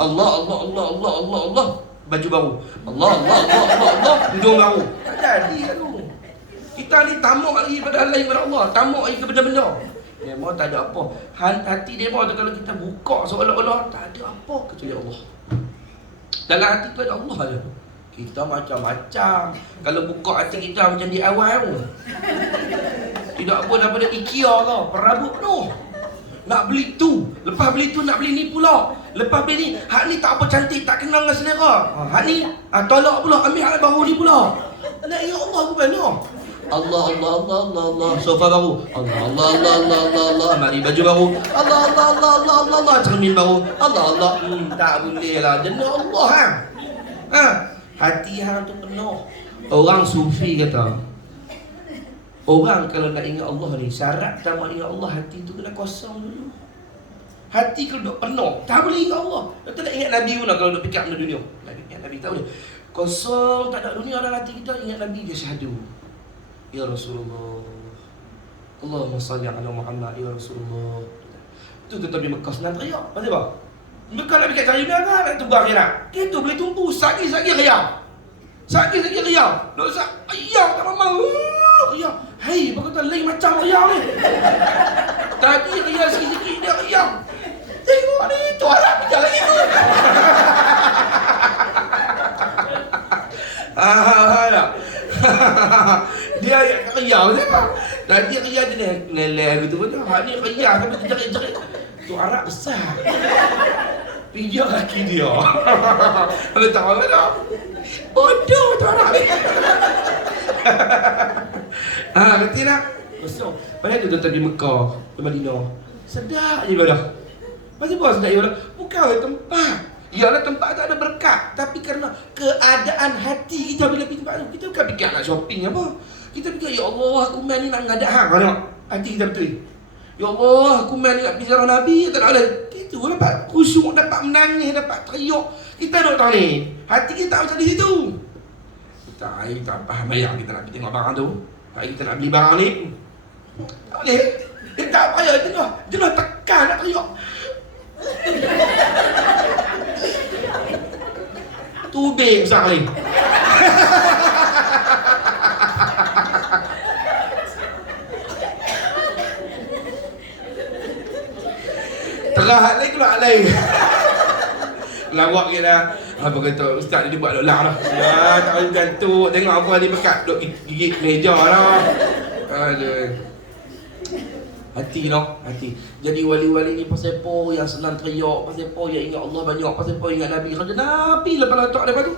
Allah. Baju baru. Allah. Hujung baru. Tak jadi tu. Kita ni tamak lagi pada lain pada Allah. Tamak lagi ke benda-benda. Memang tak ada apa. Hati dia tu kalau kita buka seolah-olah tak ada apa kecuali Allah. Dalam hati tu ada Allah aja. Kita macam-macam. Kalau buka hati kita macam di awal tu. Tidak apa daripada IKEA ke, perabot penuh. Nak beli tu, lepas beli tu nak beli ni pula. Lepas beli ni, hak ni tak apa cantik, tak kenal dengan selera. Hak ni tolak pula, ambil hak baru ni pula. Nak ingat Allah ke mana? Allah. Sofa baru. Allah. Mari baju baru. Allah. Cermin baru. Allah. Tak boleh lah. Jenis Allah hati hang tu penuh. Orang sufi kata, orang kalau nak ingat Allah ni, syarat pertama ingat Allah, hati tu kena kosong dulu. Hati kalau duk penuh, tak boleh ingat Allah. Kita nak ingat Nabi pun kalau duk fikir benda dunia. Nabi tahu dia. Kosong, tak ada dunia dalam hati kita, ingat Nabi dia syahadu. Ya Rasulullah, Allahumma salli ala Muhammad ya Rasulullah. Itu tetap di Mekah senang teriak. Pasal apa? Mekah nak pergi cari darat nak tunggu akhirat. Kita boleh tunggu sagi-sagi riak. Sagi-sagi riak. Tak usah riak tak mau. Riak. Hei, apa kata lain macam riak ni? Tadi riak sikit-sikit dia riak. Tengok ni, tu Arab bijak lagi tu. Dia ayat riak siapa? Tadi riak je ni leleh gitu pun. Hak ni riak tapi jerit-jerit. Tu Arab besar. Riak laki dia. Ada tahu tak? Bodoh tu Arab ni. Ngerti tak? Besar. Padahal tu tuan-tuan di Mekah, di Madinah. Sedap je ibadah. Pasal apa sedap ibadah? Bukan tempat. Ialah tempat tu ada berkat. Tapi kerana keadaan hati kita bila pergi tempat tu, kita bukan fikir nak shopping apa. Kita fikir, ya Allah, aku main ni nak mengadap hang. Tengok, hati kita betul. Ya Allah, aku main ni nak pergi ziarah Nabi. Tak nak boleh. Itu dapat khusyuk, dapat menangis, dapat teriak. Kita duk tahu ni. Hati kita tak macam di situ. Tak faham ayah kita nak pergi tengok barang tu. Hari kita nak beli barang ni. Tak boleh. Dia tak payah jenuh tekan nak teriak. Tubing besar ni. Terah lain keluar lain. Lawak kita. Apa kata ustaz dia buat lolak dah. Ya, tak boleh gantuk. Tengok apa dia bekat duk gigit meja dah. Aduh. Hati noh, hati. Jadi wali-wali ni pasal apa yang senang teriak, pasal apa yang ingat Allah banyak, pasal apa ingat Nabi. Kalau Nabi lepas letak depa tu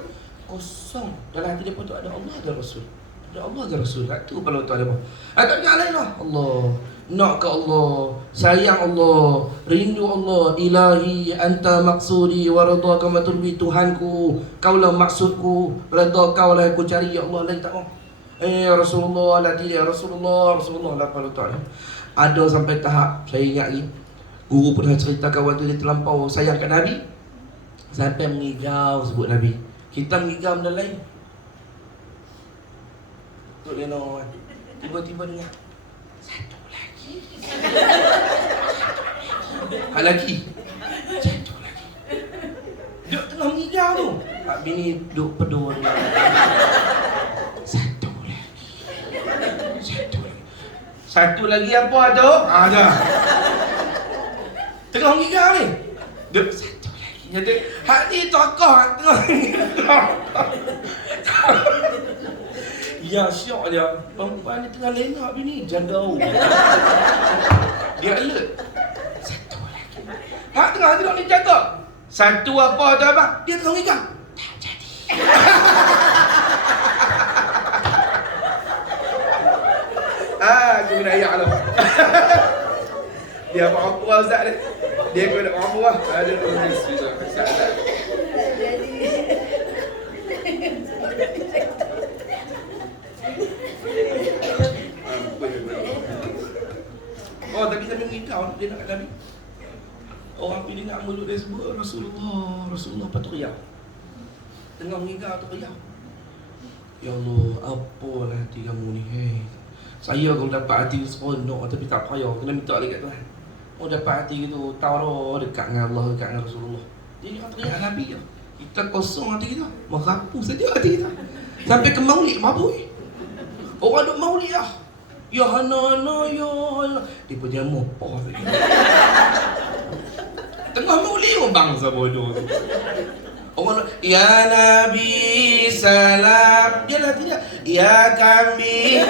kosong. Dalam hati depa tu ada Allah, ada Rasul. Ada Allah, ada Rasul. Tu kalau letak depa. Tak ingat lain lah. Allah. Nak ke Allah, sayang Allah, rindu Allah. Ilahi anta maksudi wa ridha kama turbi, Tuhanku, kaulah maksudku, redha kau lah aku cari, ya Allah. Lain tak mau. Rasulullah lagi, ya Rasulullah lah kalau tak. Ada sampai tahap, saya ingat lagi, guru pernah cerita kawan tu dia terlampau sayang kat Nabi sampai mengigau sebut Nabi. Kita mengigau benda lain. Tu dia nak tiba-tiba dengar satu lagi. Hal lagi. Satu lagi. Duk tengah mengigau tu. Pak bini duk pedul. Satu lagi. Satu lagi. Satu lagi apa tu? Ada. Tengah mengigau ni. Duk satu lagi. Jadi hak ni tokoh tengah mengigau. Ya syok dia. Perempuan ni tengah lengak bini. Jandau. Dia alert. Satu lagi. Hak tengah tengok ni jaga. Satu apa tu abang? Dia tengah mengigau. Tak jadi. Aku kena ayak tu. Dia apa Ustaz ni? Dia kena apa lah. Ada nulis Ustaz. Oh, tapi sambil mengigau dia nak kat Nabi. Orang pilih nak mulut dia sebut Rasulullah patut riak. Tengah mengigau tu riak. Ya Allah, apalah hati kamu ni. Saya kalau dapat hati seronok tapi tak payah, kena minta lagi kat Tuhan. Oh dapat hati gitu, tahu dekat dengan Allah, dekat dengan Rasulullah. Jadi orang teriak Nabi je. Kita kosong hati kita, merapu saja hati kita. Sampai ke maulid mabuk. Orang duk maulid lah. Ya hana ya hana. Dia pun jamu apa lagi. Tengah maulid orang bangsa bodoh tu. Orang ya Nabi salam. Dia lah tidak. Ya kami.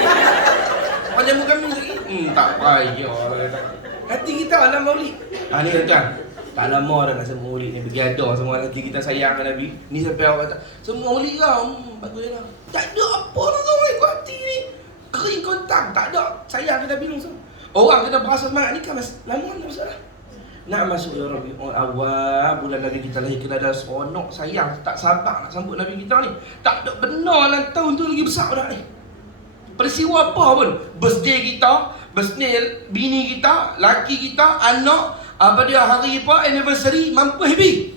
Macam kami lagi. Tak payah. Hati kita alam maulid. Ni tuan. Tak lama dah nak semua maulid ni. Bergadah semua hati kita sayang dengan Nabi. Ni sampai awak kata semua maulid lah. Bagus lah. Tak ada apa dah sama ikut hati ni. Kering kontang. Tak ada sayang dengan Nabi langsung. Orang kena berasa semangat ni kan lama tak masalah. Nak masuk ya Rabbi awal bulan Nabi kita lahir, kena ada seronok sayang, tak sabar nak sambut Nabi kita ni. Tak ada benar lah tahun tu lagi besar dah ni. Peristiwa apa pun, birthday kita, birthday bini kita, laki kita, anak, apa dia hari apa, anniversary, mampu happy.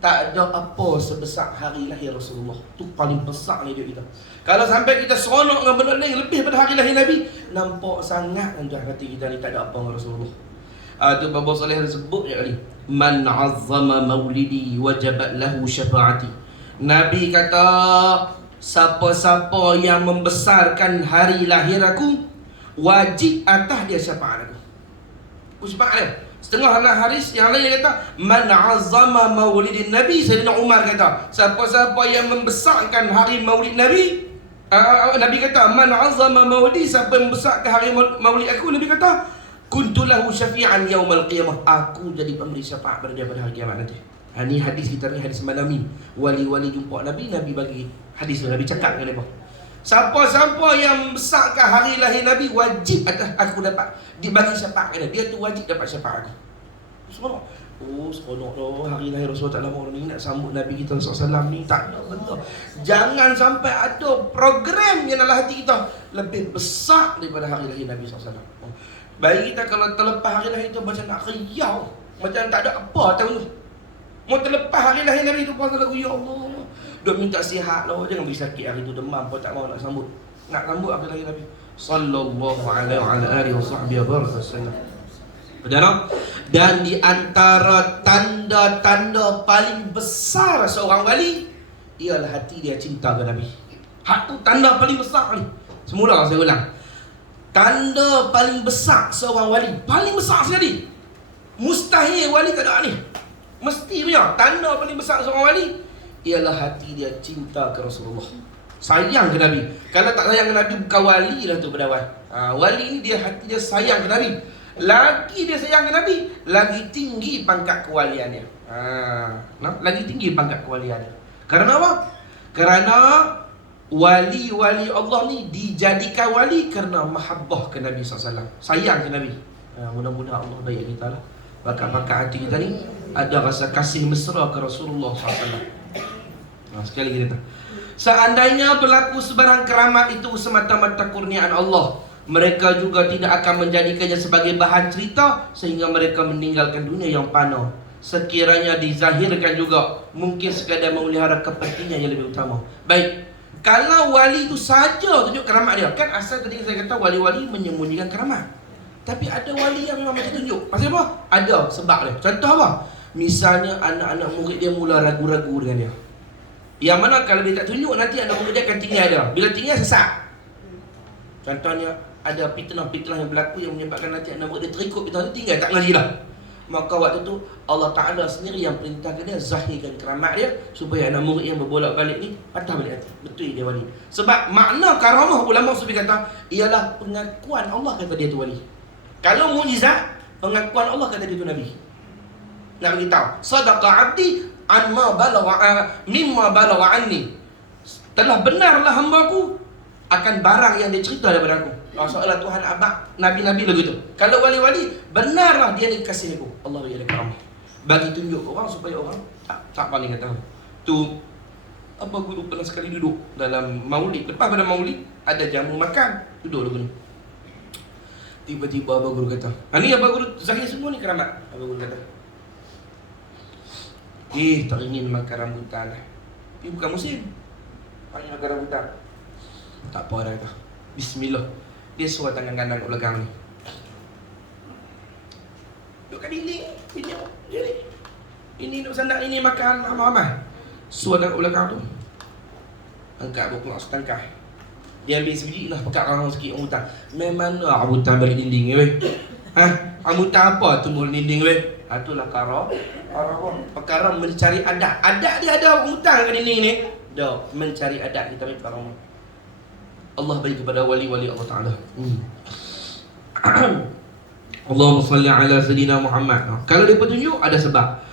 Tak ada apa sebesar hari lahir Rasulullah. Tu paling besar ni hidup kita. Kalau sampai kita seronok dengan benda lain lebih pada hari lahir Nabi, nampak sangat dalam hati kita ni tak ada apa dengan Rasulullah. Tu Bapa Saleh sebut je kali. Man azzama maulidi wajabat lahu syafaati. Nabi kata, siapa-siapa yang membesarkan hari lahir aku, wajib atas dia syafaat aku. Syafaat dia. Setengah anak hadis yang lain kata, man azzama maulidin Nabi. Sayyidina Umar kata, siapa-siapa yang membesarkan hari maulid Nabi, Nabi kata, man azzama maulidi, siapa yang membesarkan hari maulid aku, Nabi kata, kuntulahu syafi'an yaumal qiyamah, aku jadi pemberi syafaat pada dia pada hari kiamat nanti. Ini hadis kita ni, hadis Manami. Wali-wali jumpa Nabi, Nabi bagi hadis tu, Nabi cakap dengan mereka. Siapa-siapa yang besarkan hari lahir Nabi, wajib atas aku dapat dibagi syafaat dia. Dia tu wajib dapat syafaat aku. Seronok. Seronok tu hari lahir Rasulullah tak lama ni nak sambut Nabi kita SAW ni. Tak ada benda. Jangan sampai ada program yang dalam hati kita lebih besar daripada hari lahir Nabi SAW. Baik kita kalau terlepas hari lahir tu macam nak riau, macam tak ada apa tahun tu. Mau terlepas hari lahir Nabi tu pasal lagu, ya Allah, duk minta sihat lah, jangan beri sakit hari tu, demam pun tak mau nak sambut. Nak sambut hari lahir Nabi sallallahu alaihi wasallam. Betul tak? Dan di antara tanda-tanda paling besar seorang wali ialah hati dia cinta kepada Nabi. Hak tu tanda paling besar ni. Semula saya ulang. Tanda paling besar seorang wali, paling besar sekali. Mustahil wali tak ada ni. Mesti punya tanda paling besar seorang wali ialah hati dia cinta ke Rasulullah, sayang ke Nabi. Kalau tak sayang ke Nabi, bukan wali lah tu berdawai. Wali ni dia hati dia sayang ke Nabi. Lagi dia sayang ke Nabi, lagi tinggi pangkat kewalian dia. Lagi tinggi pangkat kewalian dia. Kerana apa? Kerana wali-wali Allah ni dijadikan wali kerana mahabbah ke Nabi SAW, sayang ke Nabi. Mudah-mudahan Allah bayar kita lah. Bakat-bakat hati kita ni ada rasa kasih mesra ke Rasulullah SAW. Sekali lagi kata, seandainya berlaku sebarang keramat itu semata-mata kurniaan Allah, mereka juga tidak akan menjadikannya sebagai bahan cerita sehingga mereka meninggalkan dunia yang fana. Sekiranya dizahirkan juga, mungkin sekadar memelihara kepentingan yang lebih utama. Baik, kalau wali itu saja tunjuk keramat dia, kan asal tadi saya kata wali-wali menyembunyikan keramat. Tapi ada wali yang memang macam tunjuk. Pasal apa? Ada sebab dia. Contoh apa? Misalnya anak-anak murid dia mula ragu-ragu dengan dia. Yang mana kalau dia tak tunjuk, nanti anak murid dia akan tinggal dia. Bila tinggal, sesat. Contohnya, ada fitnah-fitnah yang berlaku yang menyebabkan nanti anak murid dia terikut fitnah tu, tinggal, tak ngaji lah. Maka waktu tu Allah Ta'ala sendiri yang perintahkan dia zahirkan keramat dia, supaya anak murid yang berbolak-balik ni patah balik hati. Betul dia wali. Sebab makna karamah, ulama sufi kata, ialah pengakuan Allah kata dia tu wali. Kalau mujizat, pengakuan Allah kata dia tu Nabi. Nak beritahu, sadaqa abdi amma balagha mimma balagha anni. Telah benarlah hamba-Ku akan barang yang dia cerita daripada aku. Soalan Tuhan abad Nabi-Nabi lagu tu. Kalau wali-wali, benarlah dia ni kasih aku. Allah bagi dia karamah. Bagi tunjuk orang supaya orang tak paling kata. Tu apa guru pernah sekali duduk dalam maulid. Lepas pada maulid ada jamu makan, duduk lagu ni. Tiba-tiba Abah Guru kata, ni Abah Guru zahir semua ni keramat. Abah Guru kata, tak ingin makan rambutan lah. Ini bukan musim, ingin makan rambutan. Tak apa dah kata, bismillah. Dia suruh tangan kanan kat belakang ni, duduk kat dinding. Ini duduk sandak, ini makan amal-amal. Suruh tangan kat belakang tu, angkat buku setangkah. Dia ambil sebiji lah, pekat orang sikit rambutan. Memang mana rambutan balik dinding ni weh? Rambutan apa tumbuh dinding weh? Itulah perkara mencari adat. Adat dia ada rambutan kat dinding ni. Dah mencari adat kita ambil perkara Allah bagi kepada wali-wali Allah Ta'ala. Allahumma salli ala Sayyidina Muhammad. Kalau dia petunjuk, ada sebab.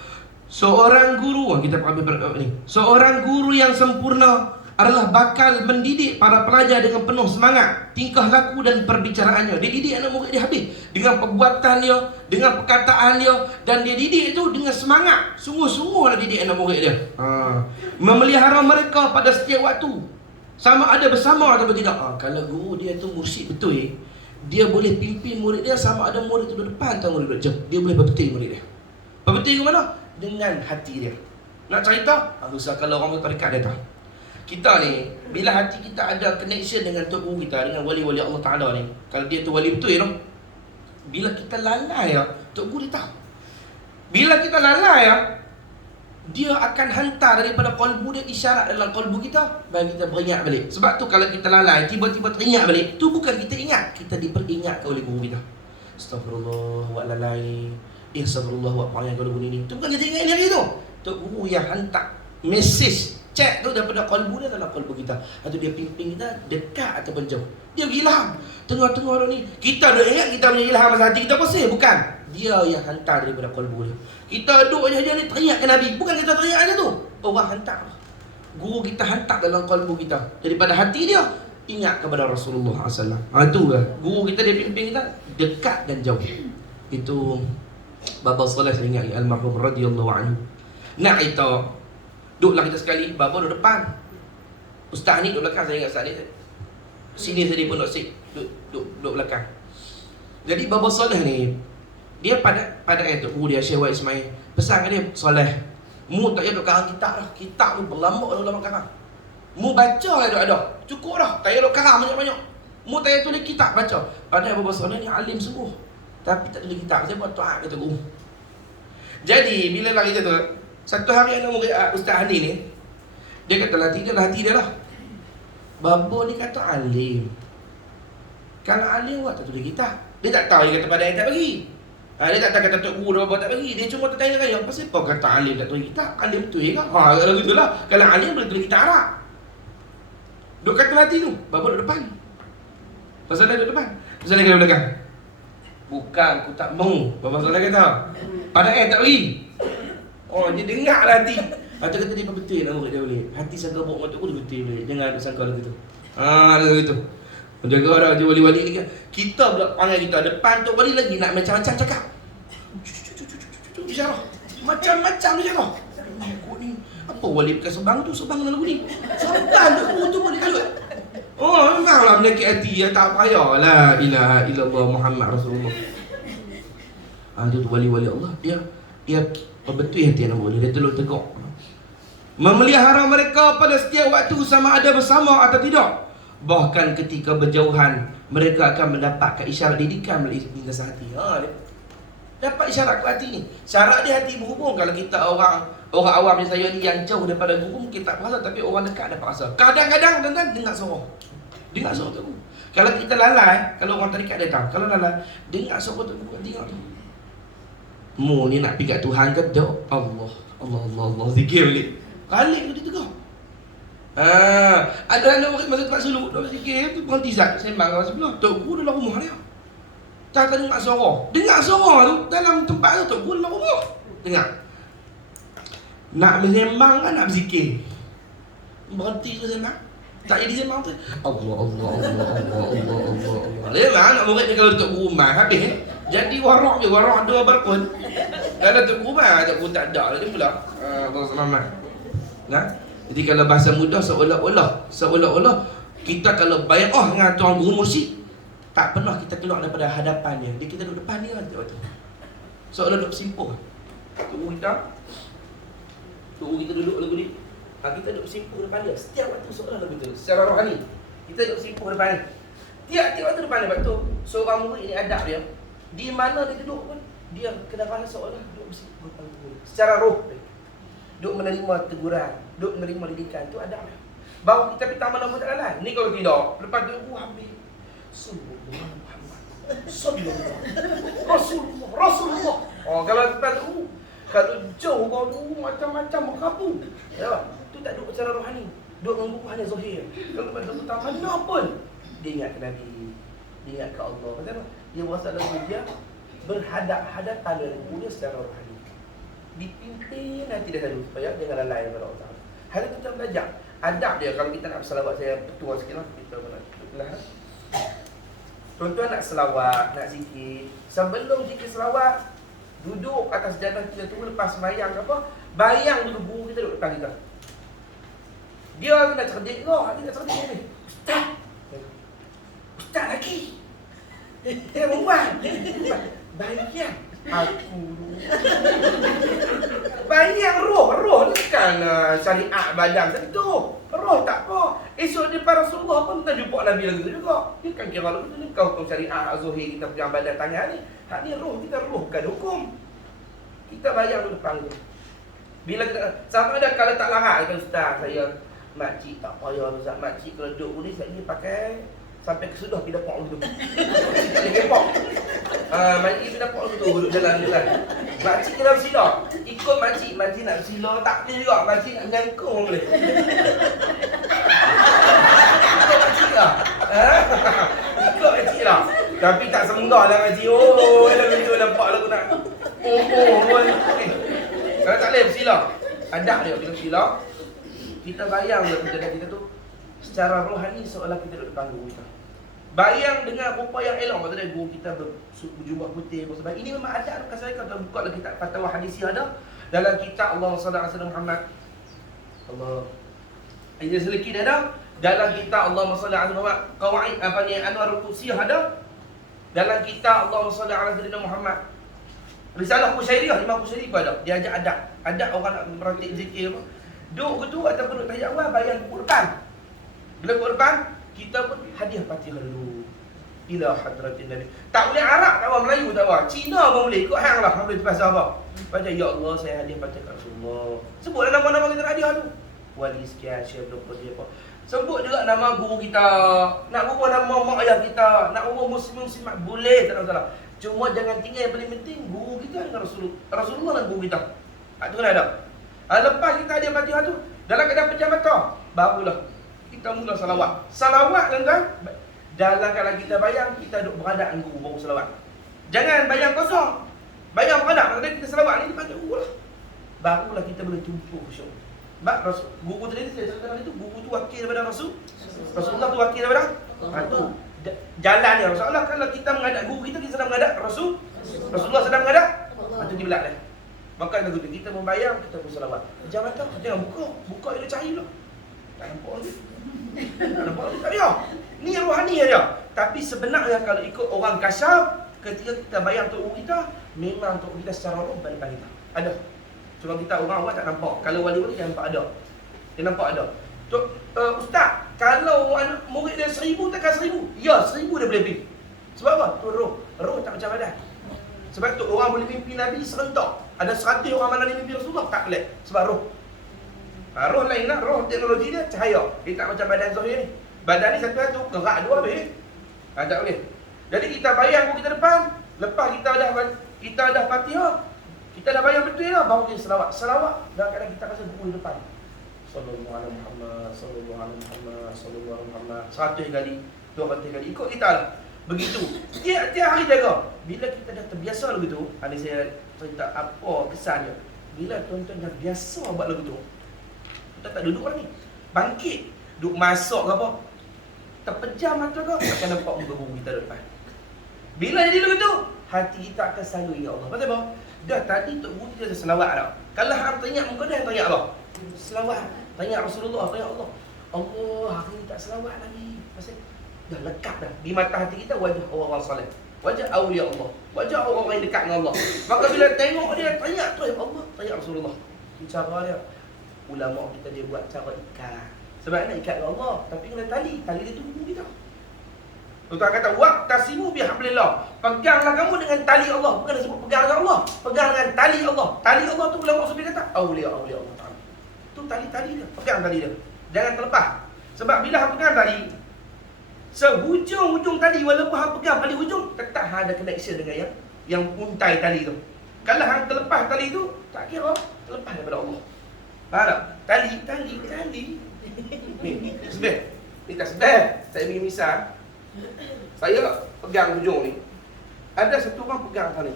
Seorang guru, kita ambil ni. Seorang guru yang sempurna adalah bakal mendidik para pelajar dengan penuh semangat, tingkah laku dan perbicaraannya. Dia didik anak murid dia habis dengan perbuatan dia, dengan perkataan dia, dan dia didik itu dengan semangat. Sungguh-sungguhlah didik anak murid dia. Memelihara mereka pada setiap waktu, sama ada bersama atau tidak. Kalau guru dia tu mursyid betul, dia boleh pimpin murid dia sama ada murid tu di depan atau murid dia. Dia boleh berpetik murid dia. Berpetik ke mana? Dengan hati dia. Nak cerita? Usah kalau orang tarikat datang. Kita ni, bila hati kita ada connection dengan Tok Guru kita, dengan wali-wali Allah Ta'ala ni, kalau dia tu wali betul, bila kita lalai, Tok Guru dia tahu. Bila kita lalai, dia akan hantar daripada kolbu dia isyarat dalam kolbu kita bagi kita beringat balik. Sebab tu kalau kita lalai, tiba-tiba teringat balik, tu bukan kita ingat, kita diperingatkan oleh guru kita. Astagfirullah, buat lalai. Astagfirullah, buat panjang kalau guru ni. Tu bukan kita ingat hari tu. Tok Guru yang hantar mesej chat tu daripada kolbu dia dalam kolbu kita. Atau dia pimpin kita dekat ataupun jauh. Dia ilham. Tengah-tengah ni kita dah ingat kita punya ilham masa hati kita pasal. Bukan. Dia yang hantar daripada kolbu dia. Kita duduk je ni teringat ke Nabi. Bukan kita teringat aja tu. Orang hantar. Guru kita hantar dalam kolbu kita. Daripada hati dia ingat kepada Rasulullah SAW. Itu lah. Guru kita dia pimpin kita dekat dan jauh. Itu Baba Saleh saya ingat almarhum radhiyallahu anhu. Nak kita duduklah kita sekali, Baba duduk depan. Ustaz ni duduk belakang, saya ingat Ustaz ni. Sini saya pun duduk belakang. Jadi Baba Saleh ni, dia pada ayat tu, dia Syekh Wahid Ismail. Pesan dia, Saleh, mu tak payah duduk karang kitab dah. Kitab ni berlambak dalam karang. Mu baca lah ada. Cukup dah, tak payah duduk karang banyak-banyak. Mu tak payah tulis kitab, baca. Padahal Baba Saleh ni alim sungguh, tapi tak tulis kitab. Saya buat taat kata guru. Jadi, bila lagi tu, satu hari anak murid Ustaz Hadi ni, dia kata hati dia lah. Baba ni kata alim. Kalau alim buat tak tulis kitab. Dia tak tahu, dia kata pada yang tak bagi. Dia tak tahu kata Tok Guru Baba tak bagi. Dia cuma tertanya-tanya, pasal apa kata alim tak tulis kitab? Alim betul ke? Kalau gitulah. Kalau alim boleh tulis kitab Arab. Duk kata hati tu, Baba duduk depan. Pasal dia duduk depan. Pasal dia kata belakang. Bukan, aku tak mau. Baba Saleh kata. Pada yang tak bagi. Oh, dia dengar lah hati. Lepas kata dia betul nak murid dia boleh. Hati sangka bawa motor pun dia betul boleh. Jangan ada sangka lagu tu. Ada gitu. Jaga orang dia wali-wali ni kan. Kita pula panggil kita depan tu wali lagi nak macam-macam cakap. Isyarah. Macam-macam isyarah. Aku ni apa wali bukan sebang tu, sebang lagu ni. Sebang tu boleh kalut. Oh, memanglah menyakit hati. Ya tak payah. La ilaha illallah Muhammad Rasulullah. Dia tu wali-wali Allah. Dia betul hati anak boleh. Dia telur tegak. Memelihara mereka pada setiap waktu sama ada bersama atau tidak. Bahkan ketika berjauhan, mereka akan mendapatkan isyarat didikan melalui lintasan hati. Dia dapat isyarat ke hati ni. Syarat dia hati berhubung. Kalau kita orang awam macam saya ni yang jauh daripada guru, mungkin tak rasa, tapi orang dekat dapat rasa. Kadang-kadang dengar suara. Dengar suara tu. Kalau kita lalai, kalau orang tarikat datang, kalau lalai, dengar suara tu, dengar tu. Mu ni nak pergi kat Tuhan ke tak? Allah zikir balik. Kalik tu dia tegak. Ada anak murid masa tempat suluk, dia zikir tu berhenti zat, sembang kat sebelah. Tok Guru dalam rumah dia. Tak dengar suara. Dengar suara tu dalam tempat tu, Tok Guru dalam rumah. Dengar. Nak bersembang kan nak berzikir. Berhenti tu sembang. Tak jadi sembang tu. Allah. Dia nak murid dia kalau Tok Guru mai habis. Jadi warak dua berkun. Kalau Tok Guru mai, Tok Guru tak ada lah dia pula. Allah selamat. Nah, jadi kalau bahasa mudah seolah-olah kita kalau bai'ah dengan tuan guru mursyid, tak pernah kita keluar daripada hadapan dia. Kita duduk depan dia kan waktu. Seolah duduk bersimpuh. Tok Guru kita duduk lagu ni. Kita duduk bersimpuh depan dia. Setiap waktu seolah lagu tu. Secara rohani kita duduk bersimpuh depan dia. Tiap-tiap waktu depan dia. Waktu seorang murid ini adab dia, di mana dia duduk pun dia kena rasa seolah duduk bersimpuh depan guru. Secara roh dia duk menerima teguran, duk menerima didikan, tu adab dia. Baru kita pergi taman nombor tak lalan. Ni kalau tidak, lepas tu habis. Sallallahu Muhammad. Sallallahu Rasulullah. Kalau lepas tu kalau jauh kau tu macam-macam berkabung. Ya, tu tak duk secara rohani. Duk dengan guru hanya zahir. Kalau lepas tu taman mana pun dia ingat ke Nabi, dia ingat ke Allah. Macam mana? Dia berasa dalam dia berhadap-hadapan dengan guru dia secara rohani. Dipimpin nanti dia selalu supaya jangan lalai kepada Allah Ta'ala. Hal itu kita belajar adab dia. Kalau kita nak berselawat, saya petua sikit lah. Kita nak duduklah. Tuan-tuan nak selawat, nak zikir, sebelum zikir selawat, duduk atas jadah kita tu lepas sembahyang ke apa, bayang dulu guru kita duduk depan kita. Dia nak cerdik ke? Dia nak cerdik ni. Ustaz lagi. Dia berbual. Bayang aku. Bayang roh roh ni kan syariat badan tentu. Roh tak apa. Esok depan Rasulullah pun kita jumpa Nabi lagi juga. Dia kan kira lalu ni kau hukum syariat Zuhir kita pegang badan tangan ni. Hak ni roh, kita rohkan hukum. Kita bayang dulu depan tu. Bila kita sama ada kalau tak larat kan ustaz, saya makcik tak payah ustaz, makcik kalau duduk ni saya ni pakai sampai kesudah pergi dapur dulu. Dia kepok. Makcik pergi dapur dulu duduk jalan-jalan. Makcik kena bersila. Ikut makcik nak bersila tak boleh juga, makcik nak nyangkung boleh. Ikut makcik lah. Ikut makcik lah. Tapi tak senggah lah makcik. Oh, dah begitu nampak lah aku nak. Kalau tak boleh bersila. Adab dia bila bersila. Kita bayang perjalanan kita tu secara rohani seolah kita duduk depan guru kita. Bayang dengan rupa yang elok. Maksudnya guru kita berjubah putih bersebab ini memang ada kat saya. Kalau buka lagi kitab Fatwa Hadisi ada dalam kitab Allah sallallahu alaihi wasallam Muhammad. Allah. Ini sedikit ada dalam kitab Allah sallallahu alaihi wasallam Qawaid apa ni Anwarul Qudsiyah ada dalam kitab Allah sallallahu alaihi wasallam Muhammad. Risalah Qusyairiyah, Imam Qusyairi pun ada. Dia ajak adab. Adab orang nak praktik zikir apa. Duduk ke tu ataupun duduk tahiyat awal bayang buku depan. Bila buku depan kita pun hadiah Fatihah dulu. Ila hadratin Nabi. Tak boleh Arab, tak boleh Melayu, tak boleh. Cina pun boleh. Ikut hang lah. Boleh bahasa apa? Baca ya Allah saya hadiah Fatihah kat Rasulullah. Sebutlah nama-nama kita hadiah tu. Wali sekian, Syekh Dr. dia apa. Sebut juga nama guru kita. Nak ubah nama mak ayah kita. Nak ubah muslim-muslimat boleh, tak ada masalah. Cuma jangan tinggal yang paling penting guru kita dengan Rasulullah dan guru kita. Tu kena ada. Lepas kita hadiah Fatihah tu dalam keadaan pejam mata, barulah kita mula salawat. Salawat tuan-tuan, dalam kalau kita bayang kita duduk beradak dengan guru baru salawat. Jangan bayang kosong. Bayang beradak, maksudnya kita salawat ni depan guru lah. Barulah kita boleh tumpu khusyuk. Sebab guru tadi saya ceritakan itu, guru tu wakil daripada Rasulullah tu wakil daripada tu. Jalan dia Rasulullah. Kalau kita menghadap guru kita sedang menghadap Rasulullah sedang menghadap itu kiblat dia. Maka kita membayang, kita bersalawat. Jangan mata, jangan buka dia cahaya lah. Tak nampak lagi. Tak nampak lagi, tak ada. Ni rohani dia. Tapi sebenarnya kalau ikut orang kasyaf, ketika kita bayang tok guru kita, memang tok kita secara roh depan kita. Ada. Cuma kita orang awam tak nampak. Kalau wali-wali dia nampak ada. Dia nampak ada. Ustaz, kalau murid dia 1000 takkan 1000. Ya, 1000 dia boleh pergi. Sebab apa? Tu roh. Roh tak macam badan. Sebab tu orang boleh mimpi Nabi serentak. Ada 100 orang mana dia mimpi Rasulullah, tak boleh. Sebab roh. Roh lain lah. Roh teknologi dia cahaya. Dia tak macam badan Zahir ni. Badan ni satu-satu, gerak dua habis. Tak boleh. Jadi kita bayang guru kita depan. Lepas kita dah Fatihah, kita dah bayang betul lah, baru kita selawat. Selawat dalam keadaan kita rasa guru di depan. Sallallahu alaihi Muhammad, sallallahu alaihi Muhammad, sallallahu alaihi Muhammad. 100 kali, 200 kali. Ikut kita lah. Begitu. Tiap hari jaga. Bila kita dah terbiasa lagu tu, ada saya cerita apa kesan dia. Bila tuan-tuan dah biasa buat lagu tu, kita tak duduk lagi. Bangkit, duduk masak ke apa. Terpejam mata kau, akan nampak muka guru kita depan. Bila jadi lagu tu, hati kita akan selalu ingat Allah. Pasal apa? Dah tadi tok guru kita dah selawat dah. Kalau hang tanya muka dia, tanya Allah. Selawat. Tanya Rasulullah, tanya Allah. Allah, hari ni tak selawat lagi. Pasal dah lekat dah. Di mata hati kita wajah orang-orang soleh. Wajah awliya Allah. Wajah orang-orang yang dekat dengan Allah. Maka bila tengok dia, tanya tu Allah, tanya Rasulullah. Cara dia, ulama kita dia buat cara ikat. Sebab nak ikat dengan Allah, tapi kena tali. Tali dia tunggu kita. Tuan kata, waqtasimu bihablillah. Peganglah kamu dengan tali Allah. Bukan dia sebut pegang dengan Allah. Pegang dengan tali Allah. Tali Allah tu ulama usul kata, awliya Allah Ta'ala. Tu tali-tali dia. Pegang tali dia. Jangan terlepas. Sebab bila hang pegang tali, sehujung-hujung tali, walaupun hang pegang paling hujung, tetap hang ada connection dengan yang untai tali tu. Kalau hang terlepas tali tu, tak kira terlepas daripada Allah. Faham tak? Tali. Ni sebab. Ni tak sebab. Saya bagi misal. Saya pegang hujung ni. Ada satu orang pegang tali.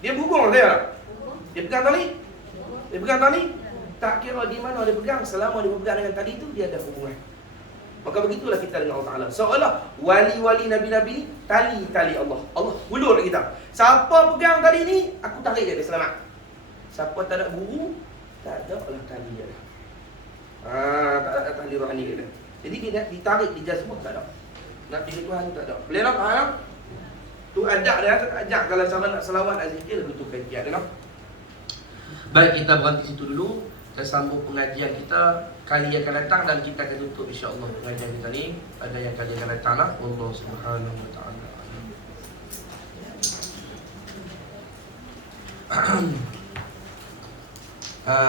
Dia berhubung saya tak? Dia pegang tali. Tak kira di mana dia pegang, selama dia pegang dengan tali tu, dia ada hubungan. Maka begitulah kita dengan Allah Ta'ala. Seolah wali-wali Nabi-Nabi ni, tali Allah. Allah hulur kita. Siapa pegang tali ni, aku tarik dia selamat. Siapa tak ada guru, tak ada lah tali dia dah. Tak ada tali rohani dia dah. Jadi dia ditarik, dijazmah, tak ada. Nak pilih Tuhan tak ada. Boleh tak faham? Tu ajak dia, ajak kalau sama nak selawat, nak zikir, betul kajian dia. Baik, kita berhenti situ dulu. kita sambung pengajian kita kali yang akan datang, dan kita akan tutup insya-Allah pengajian kita ni pada yang kali yang akan datang lah. Allah Subhanahu wa taala.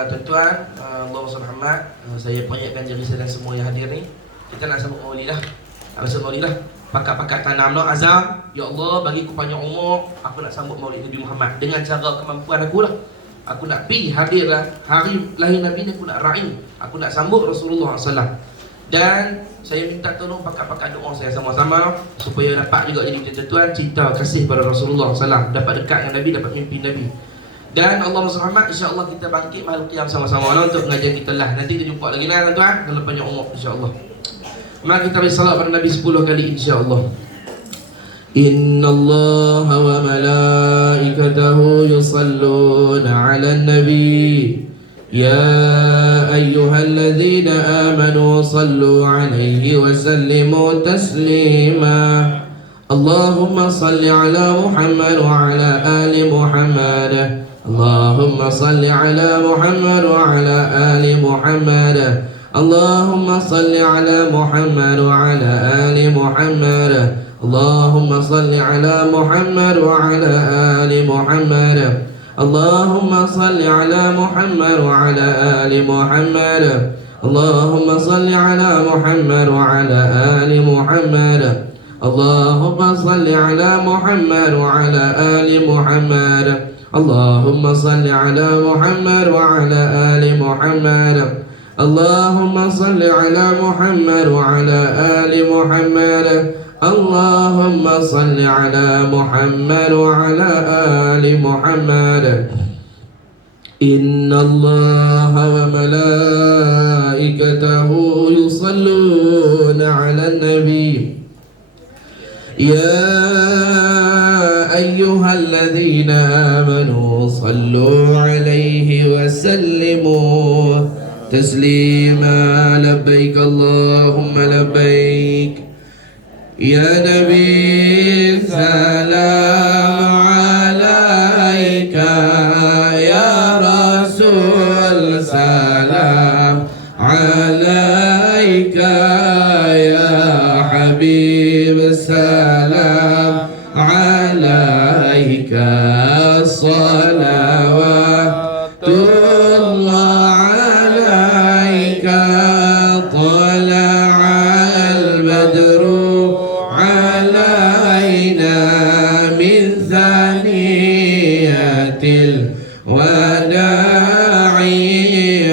Tuan-tuan, Allah Subhanahu, saya peringatkan diri saya dan semua yang hadir ni, kita nak sambut maulid lah. Nak sambut maulid lah. Pakat-pakat tanam no azam, ya Allah bagi aku panjang umur, aku nak sambut maulid Nabi Muhammad dengan cara kemampuan aku lah. Aku nak pergi hadir lah hari lahir Nabi ni, aku nak raih, aku nak sambut Rasulullah SAW. Dan saya minta tolong pakat-pakat doa saya sama-sama supaya dapat juga jadi macam tuan, cinta kasih pada Rasulullah SAW, dapat dekat dengan Nabi, dapat mimpi Nabi. Dan Allah SWT, insya-Allah kita bangkit mahal qiyam sama-sama lah untuk pengajian kita lah. Nanti kita jumpa lagi lah tuan-tuan kalau panjang umur insya-Allah. Mari kita bersalat pada Nabi 10 kali insya-Allah. Innallaha wa malaikatahu yusalluna 'alan nabi. Ya ayyuhalladzina amanu sallu 'alaihi wa sallimu taslima. Allahumma salli 'ala Muhammad wa 'ala ali Muhammad. Allahumma salli 'ala Muhammad wa 'ala ali Muhammad. Allahumma salli 'ala Muhammad wa 'ala ali Muhammad. Allahumma salli 'ala Muhammad wa 'ala ali Muhammad. Allahumma salli 'ala Muhammad wa 'ala ali Muhammad. Allahumma salli 'ala Muhammad wa 'ala ali Muhammad. Allahumma salli 'ala Muhammad wa 'ala ali Muhammad. Allahumma salli 'ala Muhammad wa 'ala ali Muhammad. Allahumma salli 'ala Muhammad wa 'ala ali Muhammad. Allahumma salli 'ala Muhammad wa 'ala ali Muhammad. Inna Allaha wa malaikatahu yusalluna 'alan nabi. Ya ayyuhalladzina amanu sallu 'alaihi wa sallimu taslima. Labbaik Allahumma labbaik. Ya Nabi salam alaika, ya Rasul salam alaika, ya Habib salam alaika. Salawatullah alaika. Tala'al badru alaina min thaniyatil wada'i,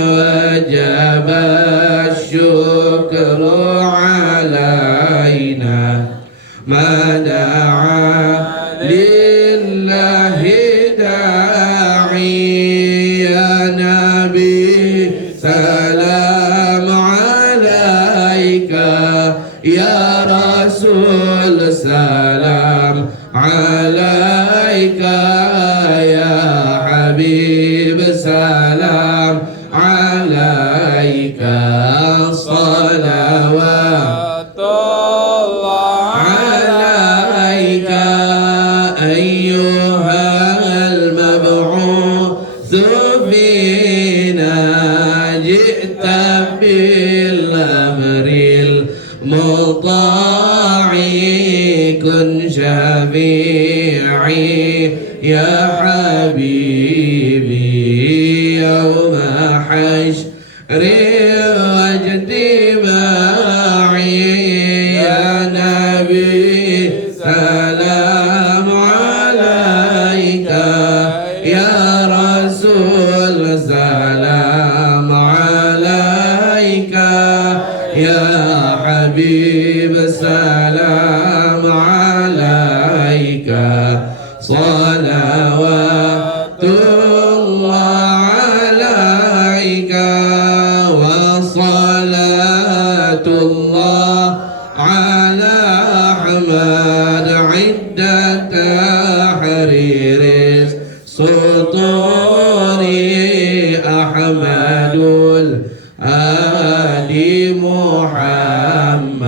wajaba syukru alaina ma da'a lillahi da'i. Ya Nabi salam alaika, ya Rasul salam alaika, ya Habib salam alaika. Salawatullah alaika ayyuhal mab'utsu fina, ji'ta bil amril muta'i, kun syafi'i ya habibi yawma hashri wajtima'i. Ya Nabi salam alaika, ya Rasul salam alaika, ya Habib salam alaika. Salawatullah alaika wa salatullah ala Ahmad iddat tahriris suturi Ahmadul Adi Muhammad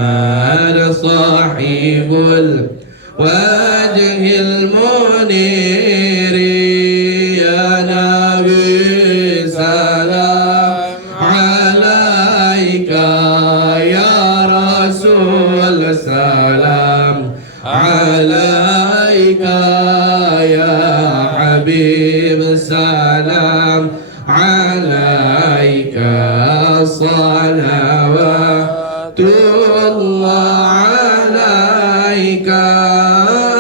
sahibul wajhil muniri. Ya Nabi salam صلوات الله عليك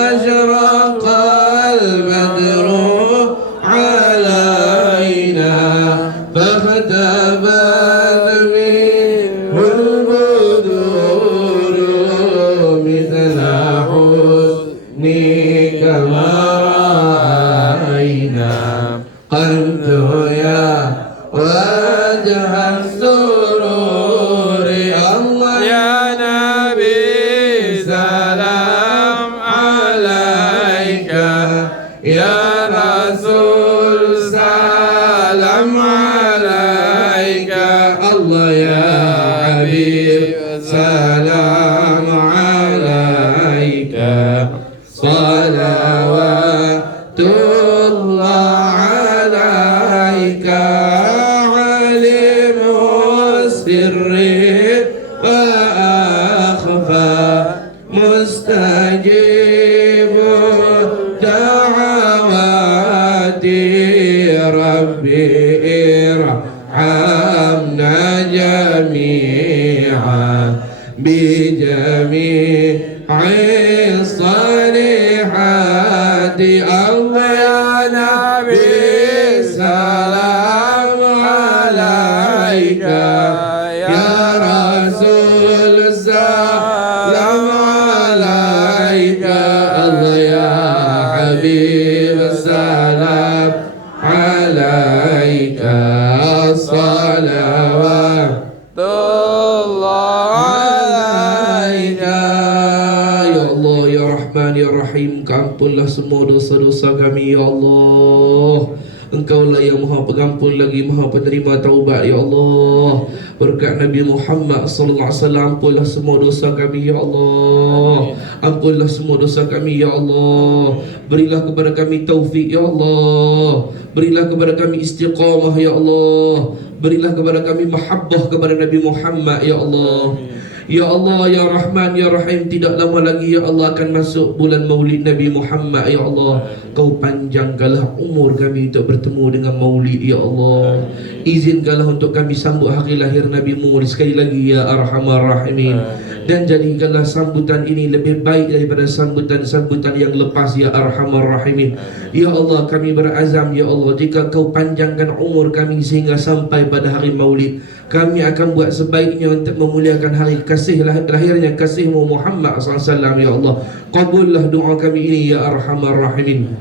أشرق البدر علينا فاختبت منه البدور مثل حسنك ما رأينا قلت يا وجه السرور الله يا نبي سلام عليك يا رسول سلام عليك الله يا حبيب سلام عليك صلوات الله عليك علم السر وأخفى مستجيب دعوات ربي ارحمنا جميعا بجميع الصالحات الله يا نبي سلام عليك يا رسول سلام عليك الله يا حبيب سلام عليك الصلوات الله عليك Ya Allah, Ya Rahman, Ya Rahim, ampunlah semua dosa-dosa kami, Ya Allah. Engkaulah yang maha pengampun lagi maha penerima taubat, Ya Allah. Berkat Nabi Muhammad sallallahu alaihi wasallam, ampunlah semua dosa kami, Ya Allah. Ampunlah semua dosa kami, Ya Allah. Berilah kepada kami taufik, Ya Allah. Berilah kepada kami istiqamah, Ya Allah. Berilah kepada kami mahabbah kepada Nabi Muhammad, Ya Allah. Ya Allah, Ya Rahman, Ya Rahim, tidak lama lagi Ya Allah akan masuk bulan Maulid Nabi Muhammad, Ya Allah. Kau panjangkanlah umur kami untuk bertemu dengan Maulid, Ya Allah. Izinkanlah untuk kami sambut hari lahir Nabi-Mu sekali lagi, Ya Arhamar Rahimin. Dan jadikanlah sambutan ini lebih baik daripada sambutan-sambutan yang lepas, Ya Arhamar Rahimin. Ya Allah, kami berazam, Ya Allah, jika Kau panjangkan umur kami sehingga sampai pada hari Maulid, kami akan buat sebaiknya untuk memuliakan hari kasih lahirnya kasih-Mu Muhammad SAW, Ya Allah. Qabullah doa kami ini, Ya Arhamar Rahimin.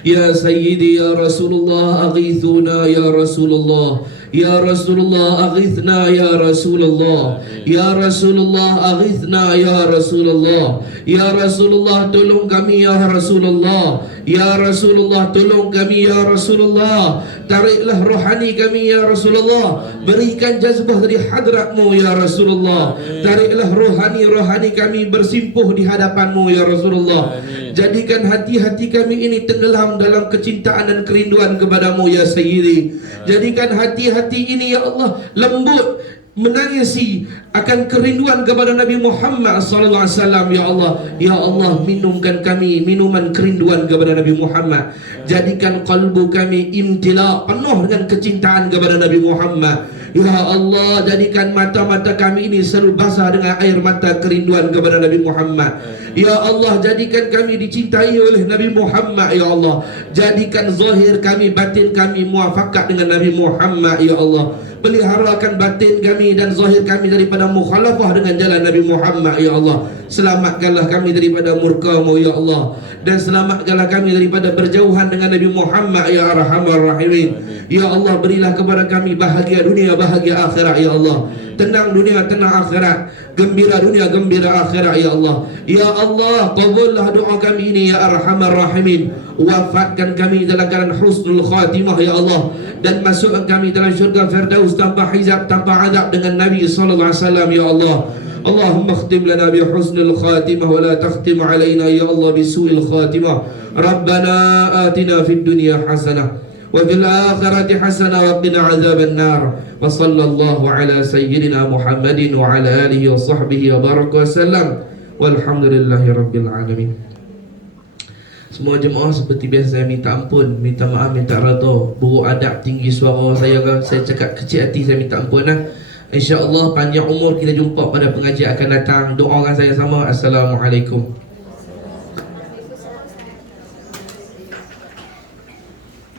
Ya Sayyidi, Ya Rasulullah, aghithuna, Ya Rasulullah. Ya Rasulullah, aghithna, Ya Rasulullah. Ya Rasulullah, aghithna, Ya Rasulullah. Ya Rasulullah, tolong kami, Ya Rasulullah. Ya Rasulullah, tolong kami, Ya Rasulullah. Tariklah rohani kami, Ya Rasulullah. Berikan jazbah dari hadrat-Mu, Ya Rasulullah. Tariklah rohani-rohani kami bersimpuh di hadapan-Mu, Ya Rasulullah. Jadikan hati-hati kami ini tenggelam dalam kecintaan dan kerinduan kepada-Mu, Ya Sayyidi. Jadikan hati-hati ini, Ya Allah, lembut menangisi akan kerinduan kepada Nabi Muhammad sallallahu alaihi wasallam, Ya Allah. Ya Allah, minumkan kami minuman kerinduan kepada Nabi Muhammad. Jadikan kalbu kami imtila, penuh dengan kecintaan kepada Nabi Muhammad. Ya Allah, jadikan mata-mata kami ini selalu basah dengan air mata kerinduan kepada Nabi Muhammad. Ya Allah, jadikan kami dicintai oleh Nabi Muhammad, Ya Allah. Jadikan zahir kami, batin kami muafakat dengan Nabi Muhammad, Ya Allah. Peliharakan batin kami dan zahir kami daripada mukhalafah dengan jalan Nabi Muhammad, Ya Allah. Selamatkanlah kami daripada murka-Mu, Ya Allah. Dan selamatkanlah kami daripada berjauhan dengan Nabi Muhammad, Ya Arhamar Rahimin. Ya Allah, berilah kepada kami bahagia dunia, bahagia akhirat, Ya Allah. Tenang dunia, tenang akhirat. Gembira dunia, gembira akhirat, Ya Allah. Ya Allah, qabullah doa kami ini, Ya Arhamar Rahimin. Wafatkan kami dalam keadaan husnul khatimah, Ya Allah. Dan masukkan kami dalam syurga Firdaus tanpa hizab, tanpa adab dengan Nabi sallallahu alaihi wasallam, Ya Allah. Allahumma khtim lana bi husnil khatimah wa la takhtim alaina, Ya Allah, bi su'il khatimah. Rabbana atina fid dunya hasanah wa fil akhirati hasanah wa qina adzaban nar. Wa sallallahu ala sayyidina Muhammadin wa ala alihi wa sahbihi wa baraka wa sallam. Walhamdulillahi rabbil alamin. Semua jemaah seperti biasa saya minta ampun, minta maaf, minta redha. Buruk adab, tinggi suara saya cakap kecil hati, saya minta ampun lah. InsyaAllah panjang umur kita jumpa pada pengajian akan datang. Doakan saya sama. Assalamualaikum.